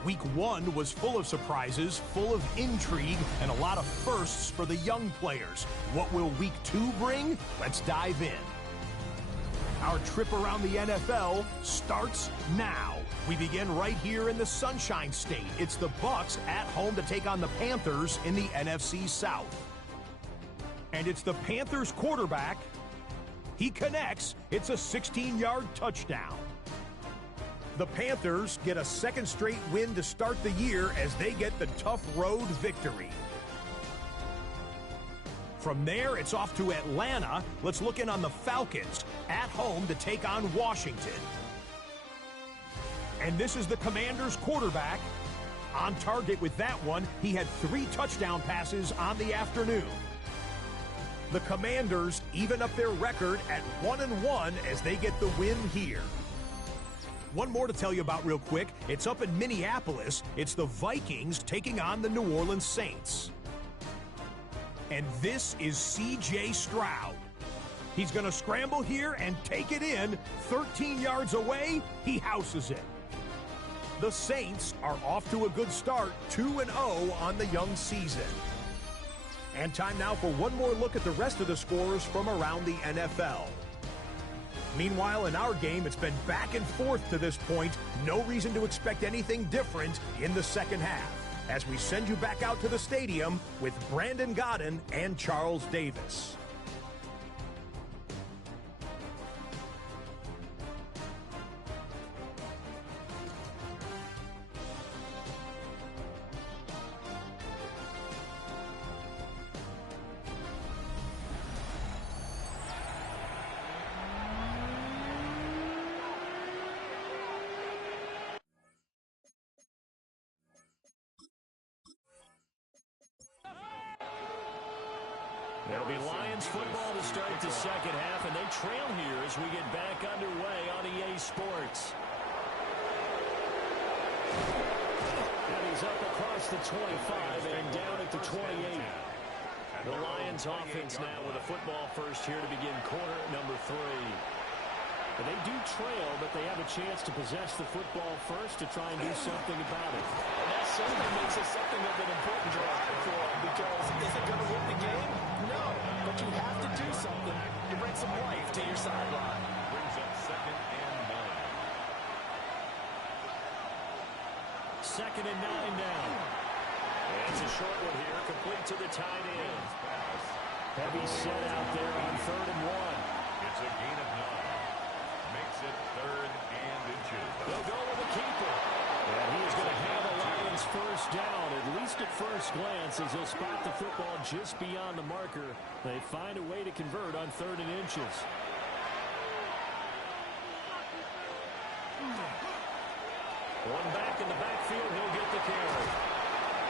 Week 1 was full of surprises, full of intrigue, and a lot of firsts for the young players. What will Week 2 bring? Let's dive in. Our trip around the NFL starts now. We begin right here in the Sunshine State. It's the Bucs at home to take on the Panthers in the NFC South. And it's the Panthers quarterback. He connects. It's a 16-yard touchdown. The Panthers get a 2nd straight win to start the year as they get the tough road victory. From there, it's off to Atlanta. Let's look in on the Falcons at home to take on Washington. And this is the Commanders quarterback. On target with that one, he had 3 touchdown passes on the afternoon. The Commanders even up their record at 1-1 as they get the win here. One more to tell you about real quick. It's up in Minneapolis. It's the Vikings taking on the New Orleans Saints. And this is C.J. Stroud. He's going to scramble here and take it in. 13 yards away, he houses it. The Saints are off to a good start, 2-0 on the young season. And time now for one more look at the rest of the scores from around the NFL. Meanwhile, in our game, it's been back and forth to this point. No reason to expect anything different in the second half, as we send you back out to the stadium with Brandon Godden and Charles Davis. It'll be Lions Lions football to start the second half, and they trail here as we get back underway on EA Sports. And he's up across the 25 and down at the 28. The Lions offense now with a football first here to begin quarter number 3. And they do trail, but they have a chance to possess the football first to try and do something about it. And that certainly makes it something of an important drive for them, because is it going to win the game? No, but you have to do something to bring some life to your sideline. Brings up 2nd and 9. 2nd and 9 now. And it's a short one here, complete to the tight end. Heavy set out there on 3rd and 1. It's a gain of 9. Makes it 3rd and inches. They'll go with the keeper. And he is going to have the Lions first down, at least at first glance, as they'll spot the football just beyond the marker. They find a way to convert on 3rd and inches. One back in the backfield, he'll get the carry.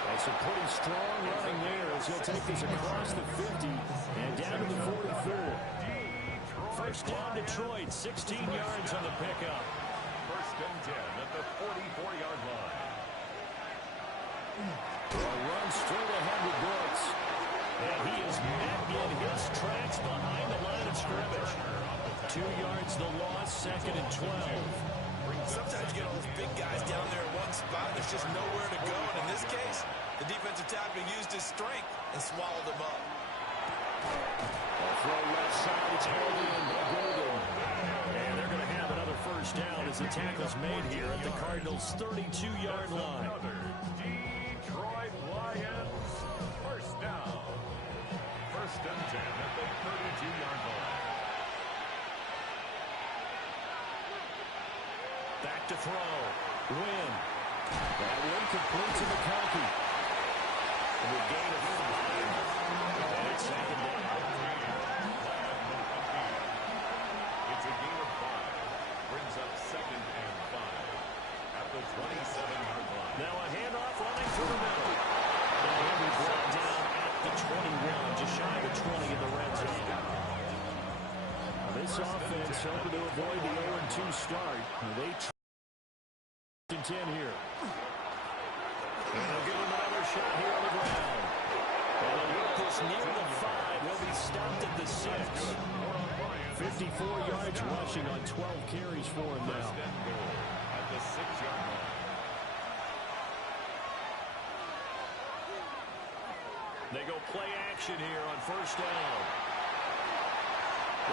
That's some pretty strong running there as he'll take this across the 50 and down to the 44. First down, Detroit, 16 yards on the pickup. 1st and 10 at the 44-yard line. A run straight ahead with Brooks. And he is met in his tracks behind the line of scrimmage. 2 yards the loss, 2nd and 12. Sometimes you get all those big guys down there in one spot, there's just nowhere to go. And in this case, the defensive tackle used his strength and swallowed him up. Throw left side, it's held in by Golden. And they're going to have another first down as the tackle's made here at the Cardinals' 32-yard line. Another Detroit Lions first down. 1st and 10 at the 32-yard line. Back to throw. Win. That one complete to McConkey. And a gain of 5. And it's 2nd down. It's a gain of 5. Brings up 2nd and 5 at the 27-yard line. Now a handoff running through the middle. And he'll be brought down at the 21, just shy of the 20 in the red zone. This offense hoping to avoid the 0-2 start. They try 10 here. And they'll give him another shot here on the ground. And they'll get this near the 5. He'll be stopped at the 6. 54 yards rushing on 12 carries for him now. First and goal at the 6-yard line. They go play action here on first down.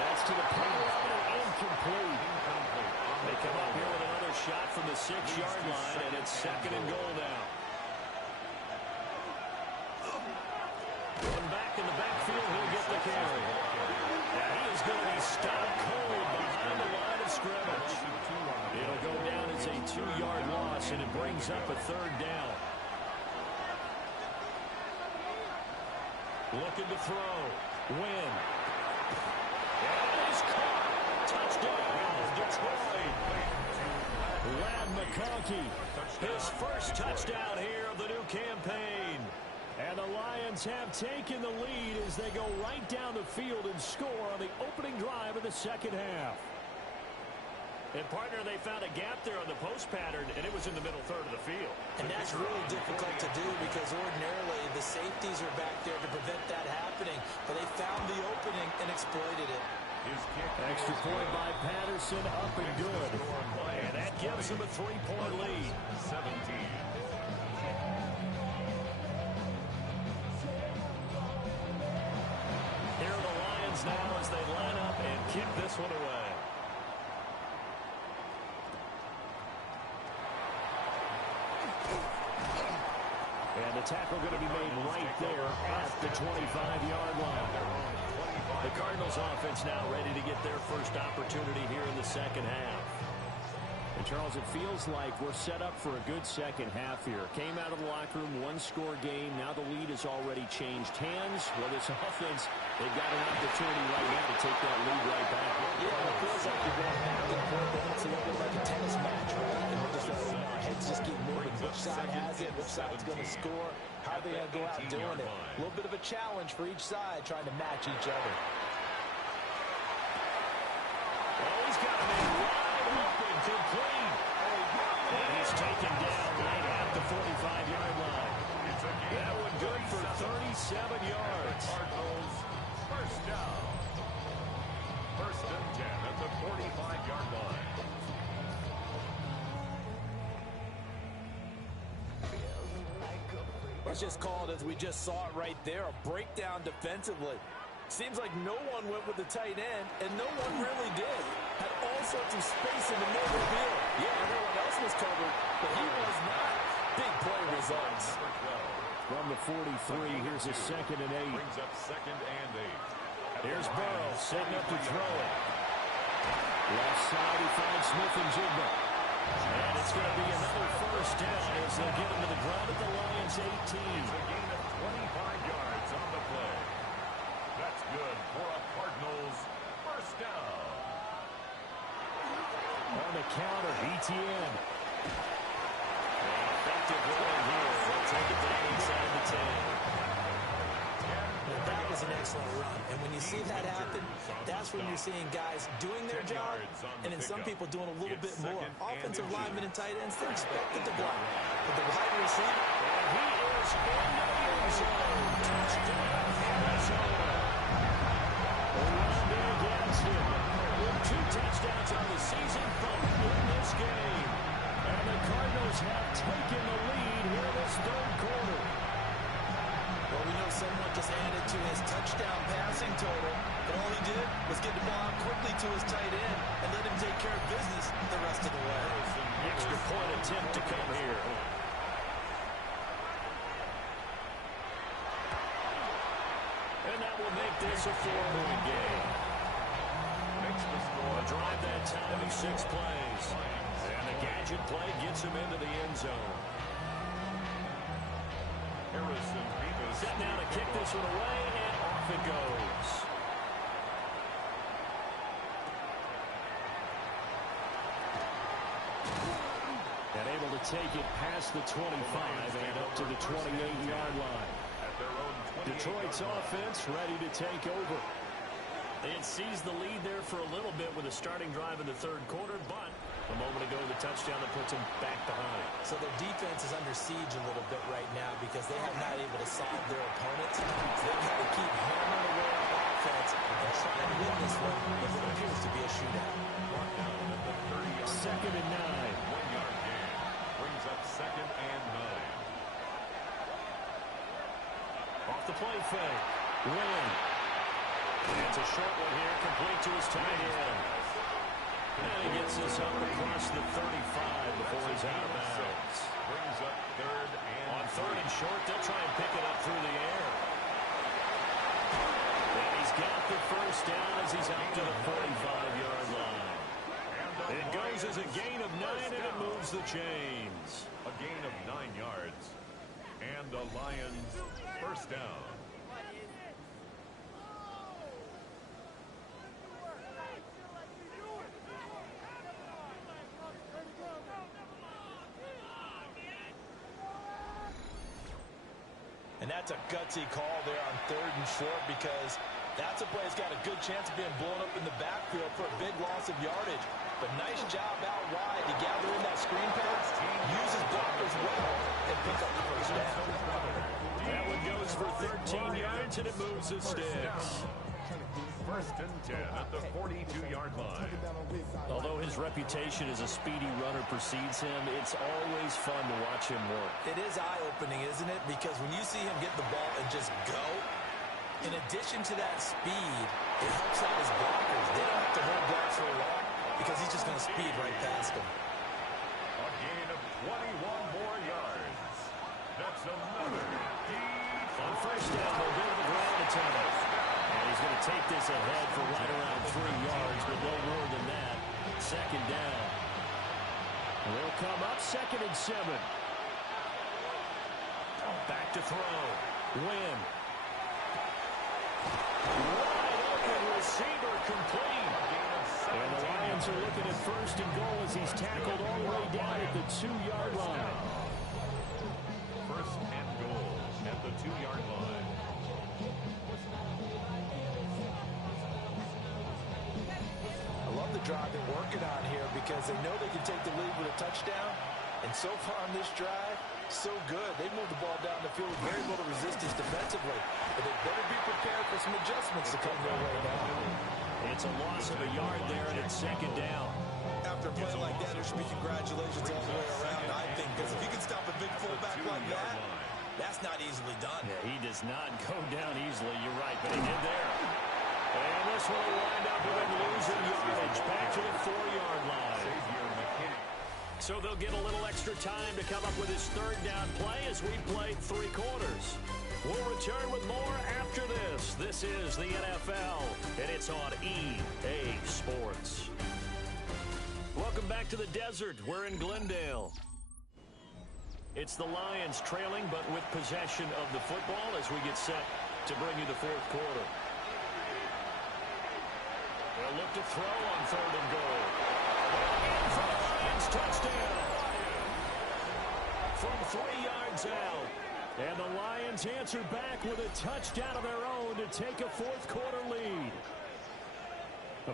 That's to the payload and incomplete. They come up here with another shot from the 6-yard line, and it's 2nd and goal now. One back in the backfield, he'll get the carry. And he is going to be stopped cold behind the line of scrimmage. It'll go down as a 2-yard loss, and it brings up a 3rd down. Looking to throw. Win. And he's caught. Touchdown, Detroit. Lad McConkey, his first touchdown here of the new campaign. And the Lions have taken the lead as they go right down the field and score on the opening drive of the second half. And, partner, they found a gap there on the post pattern, and it was in the middle third of the field. And that's really difficult to do because ordinarily the safeties are back there to prevent that happening. But they found the opening and exploited it. Extra point by Patterson, up and good. And that gives them a 3-point lead. 17. Here are the Lions now as they line up and kick this one away. And the tackle going to be made right there at the 25-yard line. The Cardinals offense now ready to get their first opportunity here in the second half. And, Charles, it feels like we're set up for a good second half here. Came out of the locker room, one-score game. Now the lead has already changed hands. Well, this offense, they've got an opportunity right now to take that lead right back. Yeah, it feels like you're going back and forth. And it's a little bit like a tennis match, right? And we're just our heads just keep moving. Which side has it? Which side's going to score? How are they going to go out doing it? A little bit of a challenge for each side trying to match each other. Oh, he's got him in wide open, complete. And he's taken down right at the 45-yard line. That one good for 37 yards. Cardinals, first down. First and 10 at the 45-yard line. Let's just call it as we just saw it right there, a breakdown defensively. Seems like no one went with the tight end, and no one really did. Had all sorts of space in the middle of the field. Yeah, everyone else was covered, but he was not. Big play results. From the 43, here's a 2nd and 8. Brings up 2nd and 8. Here's Burrow setting up to throw it. Left side, he finds Smith and Jigba. And it's going to be another first down as they get him to the ground at the Lions' 18. It's a gain of 25 yards on the play. That's good for a Cardinals first down. On the counter, ETN. Effective run here. They'll take it down inside the 10. That was an excellent run. And when you see that happen, that's when you're seeing guys doing their job, and then some people doing a little bit more. Offensive linemen and tight ends, they're expected to block. But the wide receiver, and he is in the end zone. Touchdown, Arizona. Orlando Gadsden with 2 touchdowns on the season, both in this game. And the Cardinals have taken the lead here this 3rd quarter. well, we know someone just added to his touchdown passing total, but all he did was get the ball out quickly to his tight end and let him take care of business the rest of the way. Extra point attempt to come here. And that will make this a 4-point game. Makes the score. A drive that time of 6 plays. And the gadget play gets him into the end zone. Harrison Beavis. Set now to kick this one away, and off it goes. And able to take it past the 25 and up to the 28-yard line. At their own 28-yard Detroit's line. offense ready to take over. They had seized the lead there for a little bit with a starting drive in the 3rd quarter, but a moment ago the touchdown that puts them back behind. So their defense is under siege a little bit right now because they have not able to solve their opponents. So they've got to keep hammering away on offense and trying to win this one as it appears to be a shootout. Brought down at the 30-yard 2nd and 9. 1-yard gain. Brings up 2nd and 9. Off the play fake. Win. And it's a short one here, complete to his tight end. And he gets this up across the 35 before he's out of bounds. Brings up 3rd and On 3rd and short, they'll try and pick it up through the air. And he's got the first down as he's out to the 45-yard line. It goes as a gain of 9, and it moves the chains. A gain of 9 yards. And the Lions first down. And that's a gutsy call there on 3rd and short because that's a play that's got a good chance of being blown up in the backfield for a big loss of yardage. But nice job out wide to gather in that screen pass, use his blockers well, and pick up the first down. That one goes for 13 yards, and it moves the sticks. First and 10 at the 42-yard line. Although his reputation as a speedy runner precedes him, it's always fun to watch him work. It is eye-opening, isn't it? Because when you see him get the ball and just go, in addition to that speed, it helps out his blockers. They don't have to hold blocks for long because he's just going to speed right past them. A gain of 21 more yards. That's another deep. On first down, they'll go to the ground attempt. And he's going to take this ahead for right around 3 yards, but no more than that. 2nd down. And they'll come up 2nd and 7. Back to throw. Win. Wide open receiver complete. Gain of first and goal as he's tackled all the way down at the 2-yard line. First and goal at the 2-yard line. I love the drive they're working on here because they know they can take the lead with a touchdown. And so far on this drive, so good. They moved the ball down the field with very little resistance defensively. But they better be prepared for some adjustments to come their way now. It's a loss of a yard there, and it's second down. After a play like that, there should be congratulations all the way around, I think. Because if you can stop a big fullback like that, that's not easily done. Yeah, he does not go down easily. You're right, but he did there. And this one will wind up with him losing yardage back to the 4-yard line. So they'll get a little extra time to come up with his third down play as we played 3 quarters. We'll return with more after this. This is the NFL, and it's on EA Sports. Welcome back to the desert. We're in Glendale. It's the Lions trailing, but with possession of the football as we get set to bring you the 4th quarter. They'll look to throw on 3rd and goal. In for the Lions, touchdown. From 3 yards out. And the Lions answer back with a touchdown of their own to take a 4th quarter lead.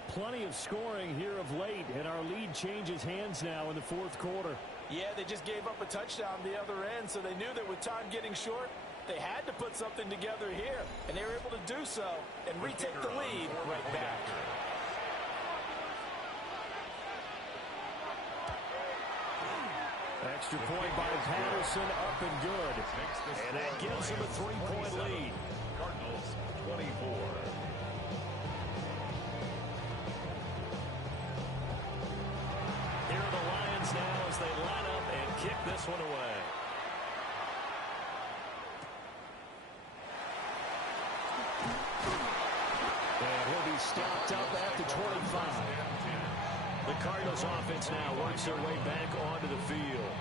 Plenty of scoring here of late, and our lead changes hands now in the 4th quarter. Yeah, they just gave up a touchdown the other end, so they knew that with time getting short, they had to put something together here. And they were able to do so and retake the lead right back. Extra point by Patterson, up and good. And that gives him a 3-point lead. Cardinals 24. Here are the Lions now as they line up and kick this one away. And he'll be stopped up at the 25. The Cardinals offense now works their way back onto the field.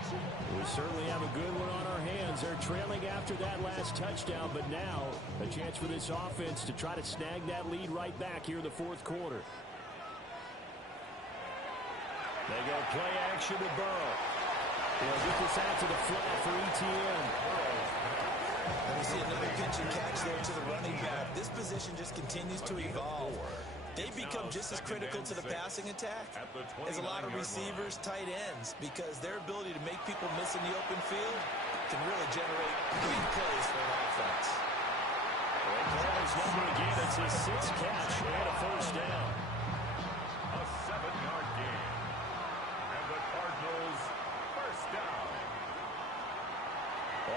We certainly have a good one on our hands. They're trailing after that last touchdown, but now a chance for this offense to try to snag that lead right back here in the 4th quarter. They go play action to Burrow. He'll get this out to the flat for ETN. And we see another pitch and catch there to the running back. This position just continues to evolve. They become just as critical to the passing attack as a lot of receivers, tight ends, because their ability to make people miss in the open field can really generate big plays for an offense. Burrow's number again. It's his 6th catch and a 1st down. A 7-yard gain. And the Cardinals first down.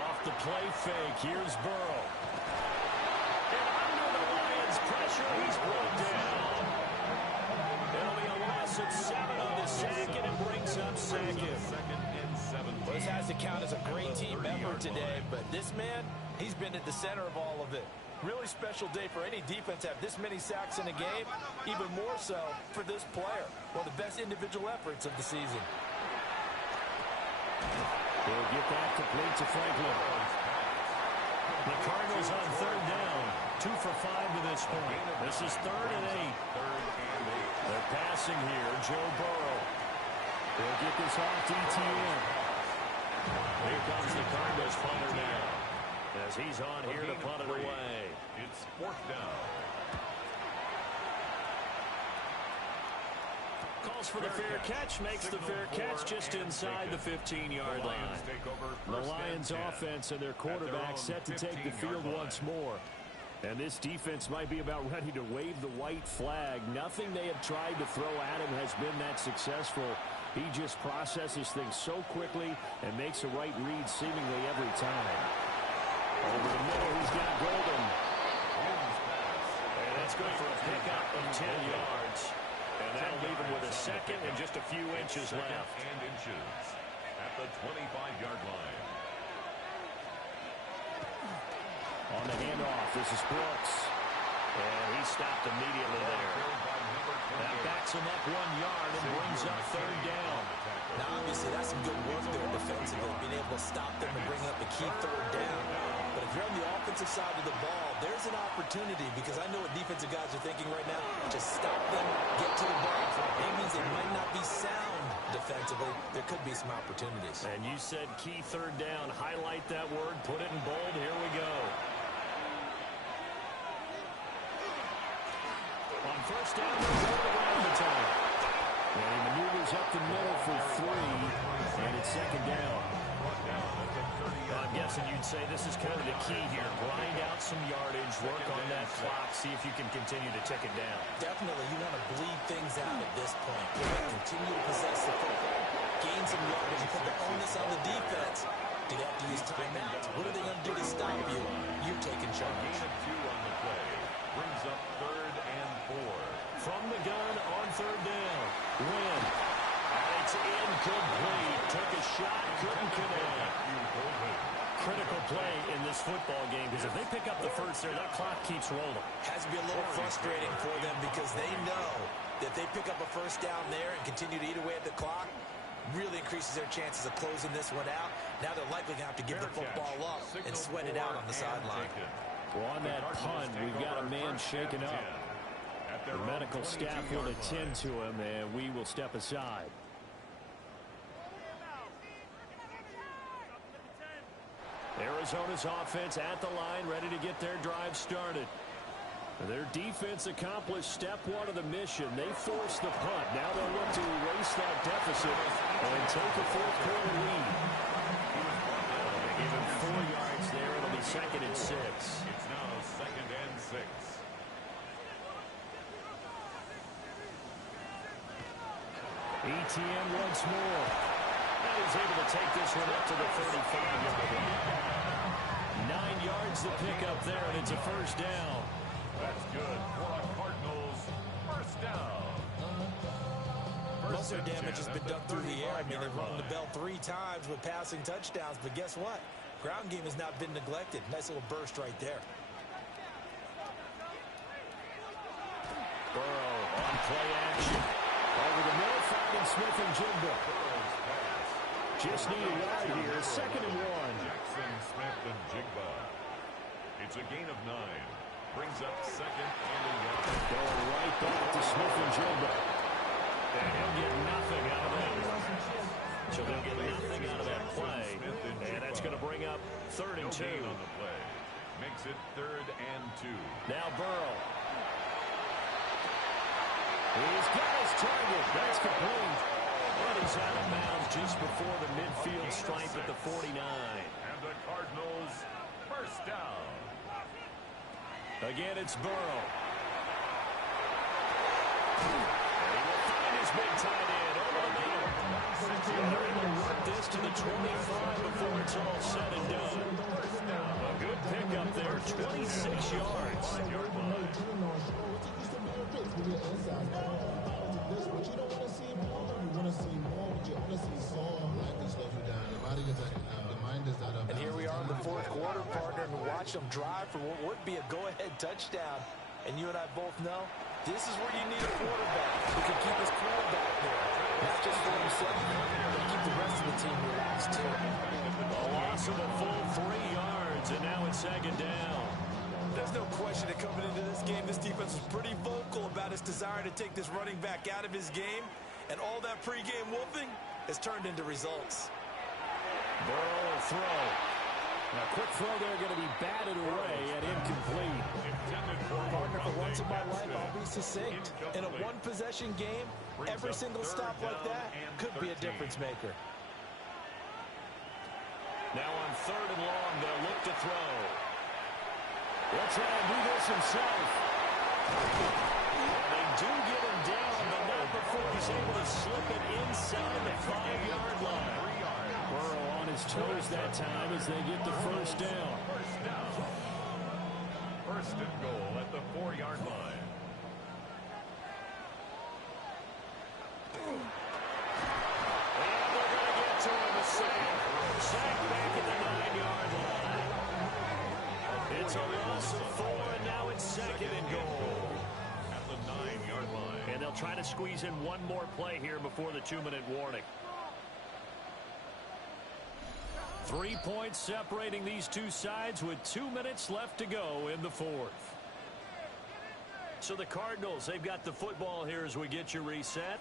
Off the play fake. Here's Burrow. And under the Lions' pressure, he's brought down. It'll be a loss of 7 on the sack, and it brings up second. Well, this has to count as a great team effort today, but this man, he's been at the center of all of it. Really special day for any defense to have this many sacks in a game, even more so for this player. One of the best individual efforts of the season. They'll get that complete to Franklin. The Cardinals on 3rd down. 2 for 5 to this point. This is 3rd and 8. They're passing here. Joe Burrow. They'll get this off to ETN. Here comes the Cardinals punter now. As he's on here to punt it away. It's 4th down. Calls for the fair catch, makes the fair catch just inside the 15-yard line. The Lions offense and their quarterback set to take the field once more. And this defense might be about ready to wave the white flag. Nothing they have tried to throw at him has been that successful. He just processes things so quickly and makes the right read seemingly every time. Over the middle, he's got Golden. And that's good for a pickup of 10 yards. And that'll leave him with a second and just a few inches left. And inches at the 25-yard line. On the handoff, this is Brooks. And he stopped immediately there. That backs him up 1 yard and brings up 3rd down. Now, obviously, that's some good work there defensively, being able to stop them and bring up a key 3rd down. But if you're on the offensive side of the ball, there's an opportunity, because I know what defensive guys are thinking right now. Just stop them, get to the ball. That means they might not be safe offensively, there could be some opportunities. And you said key third down. Highlight that word. Put it in bold. Here we go. On first down, they'll go around the time. And he maneuvers up the middle for 3, and it's second down. I'm guessing you'd say this is kind of the key here. Grind out some yardage, work on that clock, see if you can continue to tick it down. Definitely, you want to bleed things out at this point. Continue to possess the football, gain some yardage, and put the onus on the defense. Do they have to use timeouts? What are they going to do to stop you? You're taking charge. Gain of 2 on the play. Brings up 3rd and 4. From the gun on third down. Win. And it's incomplete. Took a shot, couldn't connect. Critical play in this football game, because if they pick up the first there, that clock keeps rolling. Has to be a little frustrating for them because they know that they pick up a first down there and continue to eat away at the clock, really increases their chances of closing this one out. Now they're likely going to have to give the football up and sweat it out on the sideline. Well, on that punt, we've got a man shaken up. The medical staff will attend to him, and we will step aside. Arizona's offense at the line, ready to get their drive started. Their defense accomplished step 1 of the mission. They forced the punt. Now they'll look to erase that deficit and take a fourth-quarter lead. They give him 4 yards there. It'll be 2nd and 6. It's now 2nd and 6. ETN once more. And he's able to take this one up to the 35-yard line. 9 yards to pick up there, and it's a first down. That's good for a Cardinals first down. Most of their damage has been done through the air. I mean, they've rung the bell 3 times with passing touchdowns, but guess what? Ground game has not been neglected. Nice little burst right there. Burrow on play action. Over the middle, finding Smith and Jigba. Just need a yard here. 2nd and 1. Jackson, Smith, and Jigba. It's a gain of 9. Brings up 2nd and 11. Going right back to Smith and Jigba. And he'll get nothing out of that. So they'll get nothing out of that play. And that's going to bring up 3rd and 2. On the play. Makes it 3rd and 2. Now Burrow. He's got his target. That's complete. And he's out of bounds just before the midfield stripe at the 49. And the Cardinals first down. Again, it's Burrow. And he will find his big tight end over the middle. And they're able to work this to the 25 before it's all said and done. A good pickup there, 26 yards. And here we are in the 4th quarter, partner, and watch them drive for what would be a go-ahead touchdown. And you and I both know this is where you need a quarterback who can keep his cool back there. Not just for himself, but keep the rest of the team relaxed, too. A loss of a full 3 yards, and now it's 2nd down. There's no question that coming into this game, this defense was pretty vocal about its desire to take this running back out of his game. And all that pregame wolfing has turned into results. Burrow will throw. Now, quick throw there going to be batted away and incomplete. Partner, for once in my life, I'll be succinct. In a one-possession game, every single stop like that could be a difference maker. Now on 3rd and long, they'll look to throw. He'll try and do this himself. They do get him down, but not before he's able to slip it inside the 5-yard line. Burrow on his toes that time as they get the first down. First and goal at the 4-yard line. And they're going to get to him. Sack back at the 9-yard line. It's a loss of 4, and now it's 2nd and goal. At the 9-yard line. And they'll try to squeeze in one more play here before the 2-minute warning. 3 points separating these two sides with 2 minutes left to go in the 4th. So the Cardinals, they've got the football here as we get you reset.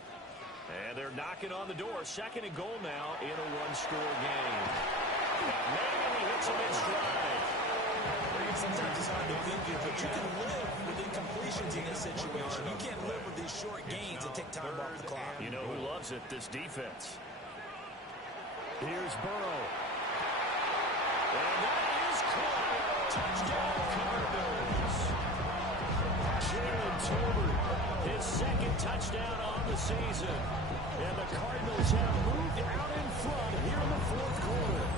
And they're knocking on the door. Second and goal now in a one-score game. And maybe he hits him in stride. Sometimes it's hard to believe, but you can live with incompletions in this situation. You can't live with these short gains that take time off the clock. You know who loves it? This defense. Here's Burrow. And that is caught. Touchdown, Cardinals. Jalen Tolbert, his second touchdown on the season. And the Cardinals have moved out in front here in the fourth quarter.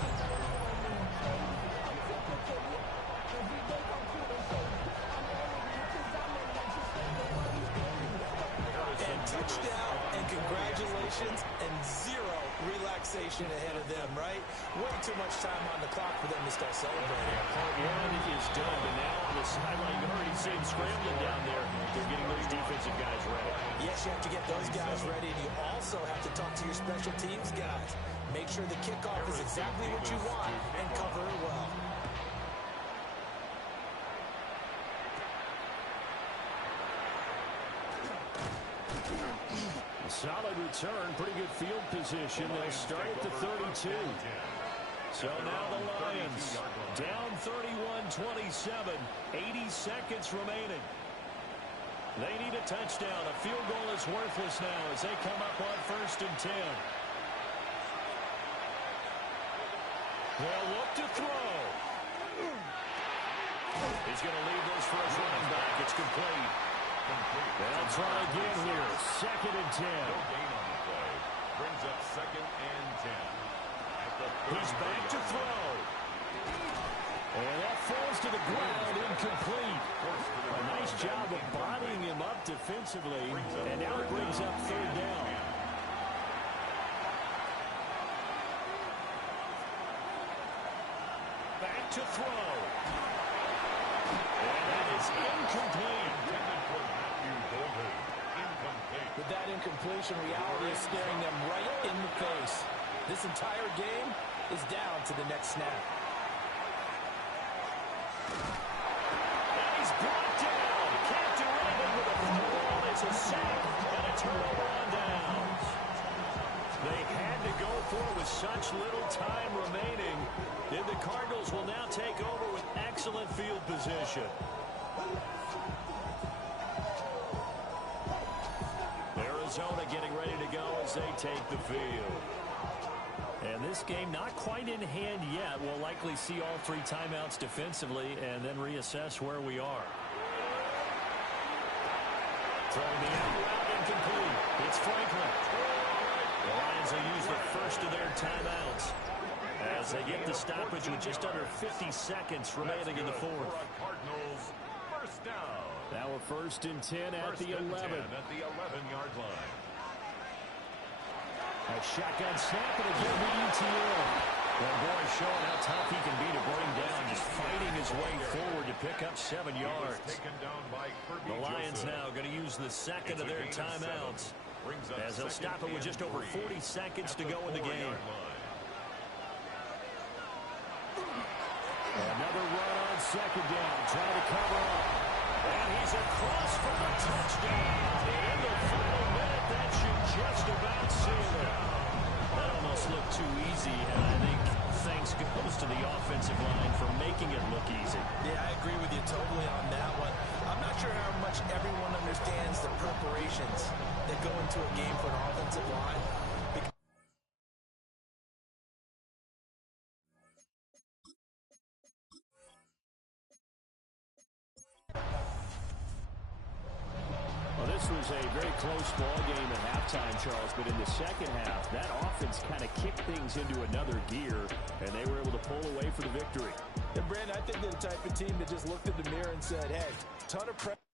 And touchdown, and congratulations, and zero relaxation ahead of them, right? Way too much time on the clock for them to start celebrating. Part one is done, but now on the sideline, you already see him scrambling down there. They're getting those defensive guys ready. Yes, you have to get those guys ready, and you also have to talk to your special teams guys. Make sure the kickoff is exactly what you want and cover it well. Solid return, pretty good field position. They'll start at the 32. So now the Lions down 31-27, 80 seconds remaining. They need a touchdown. A field goal is worthless now as they come up on 1st and 10. They'll look to throw. He's going to leave this for his running back. It's complete. They'll try again here. 2nd and 10. No gain on the play. Brings up 2nd and 10. He's back to throw. And that falls to the ground, incomplete. A nice job of bodying him up defensively. And now it brings up 3rd down. Back to throw. And that is incomplete. With that incompletion, reality is staring them right in the face. This entire game is down to the next snap. And he's brought down. Can't do anything with a football. It's a sack and a turnover on downs. They had to go for it with such little time remaining. And the Cardinals will now take over with excellent field position. Arizona getting ready to go as they take the field. And this game not quite in hand yet. We'll likely see all 3 timeouts defensively and then reassess where we are. Throwing the out route incomplete. It's Franklin. The Lions will use the first of their timeouts as they get the stoppage with just under 50 seconds remaining in the 4th. Cardinals first down. Now a 1st and 10 at the 11. At the 11-yard line. A shotgun snap and again the ETL. Well, boy, showing how tough he can be to bring down, just fighting his way forward to pick up 7 yards. The Lions now going to use the second of their timeouts as they'll stop it with just over 40 seconds to go in the game. Another run on 2nd down, trying to cover up. And he's across for the touchdown. In the final minute, that should just about seal it. That almost looked too easy, and I think thanks goes to the offensive line for making it look easy. Yeah, I agree with you totally on that one. I'm not sure how much everyone understands the preparations that go into a game for an offensive line. This was a very close ball game at halftime, Charles, but in the second half, that offense kind of kicked things into another gear, and they were able to pull away for the victory. And, Brandon, I think they're the type of team that just looked in the mirror and said, hey, ton of pressure.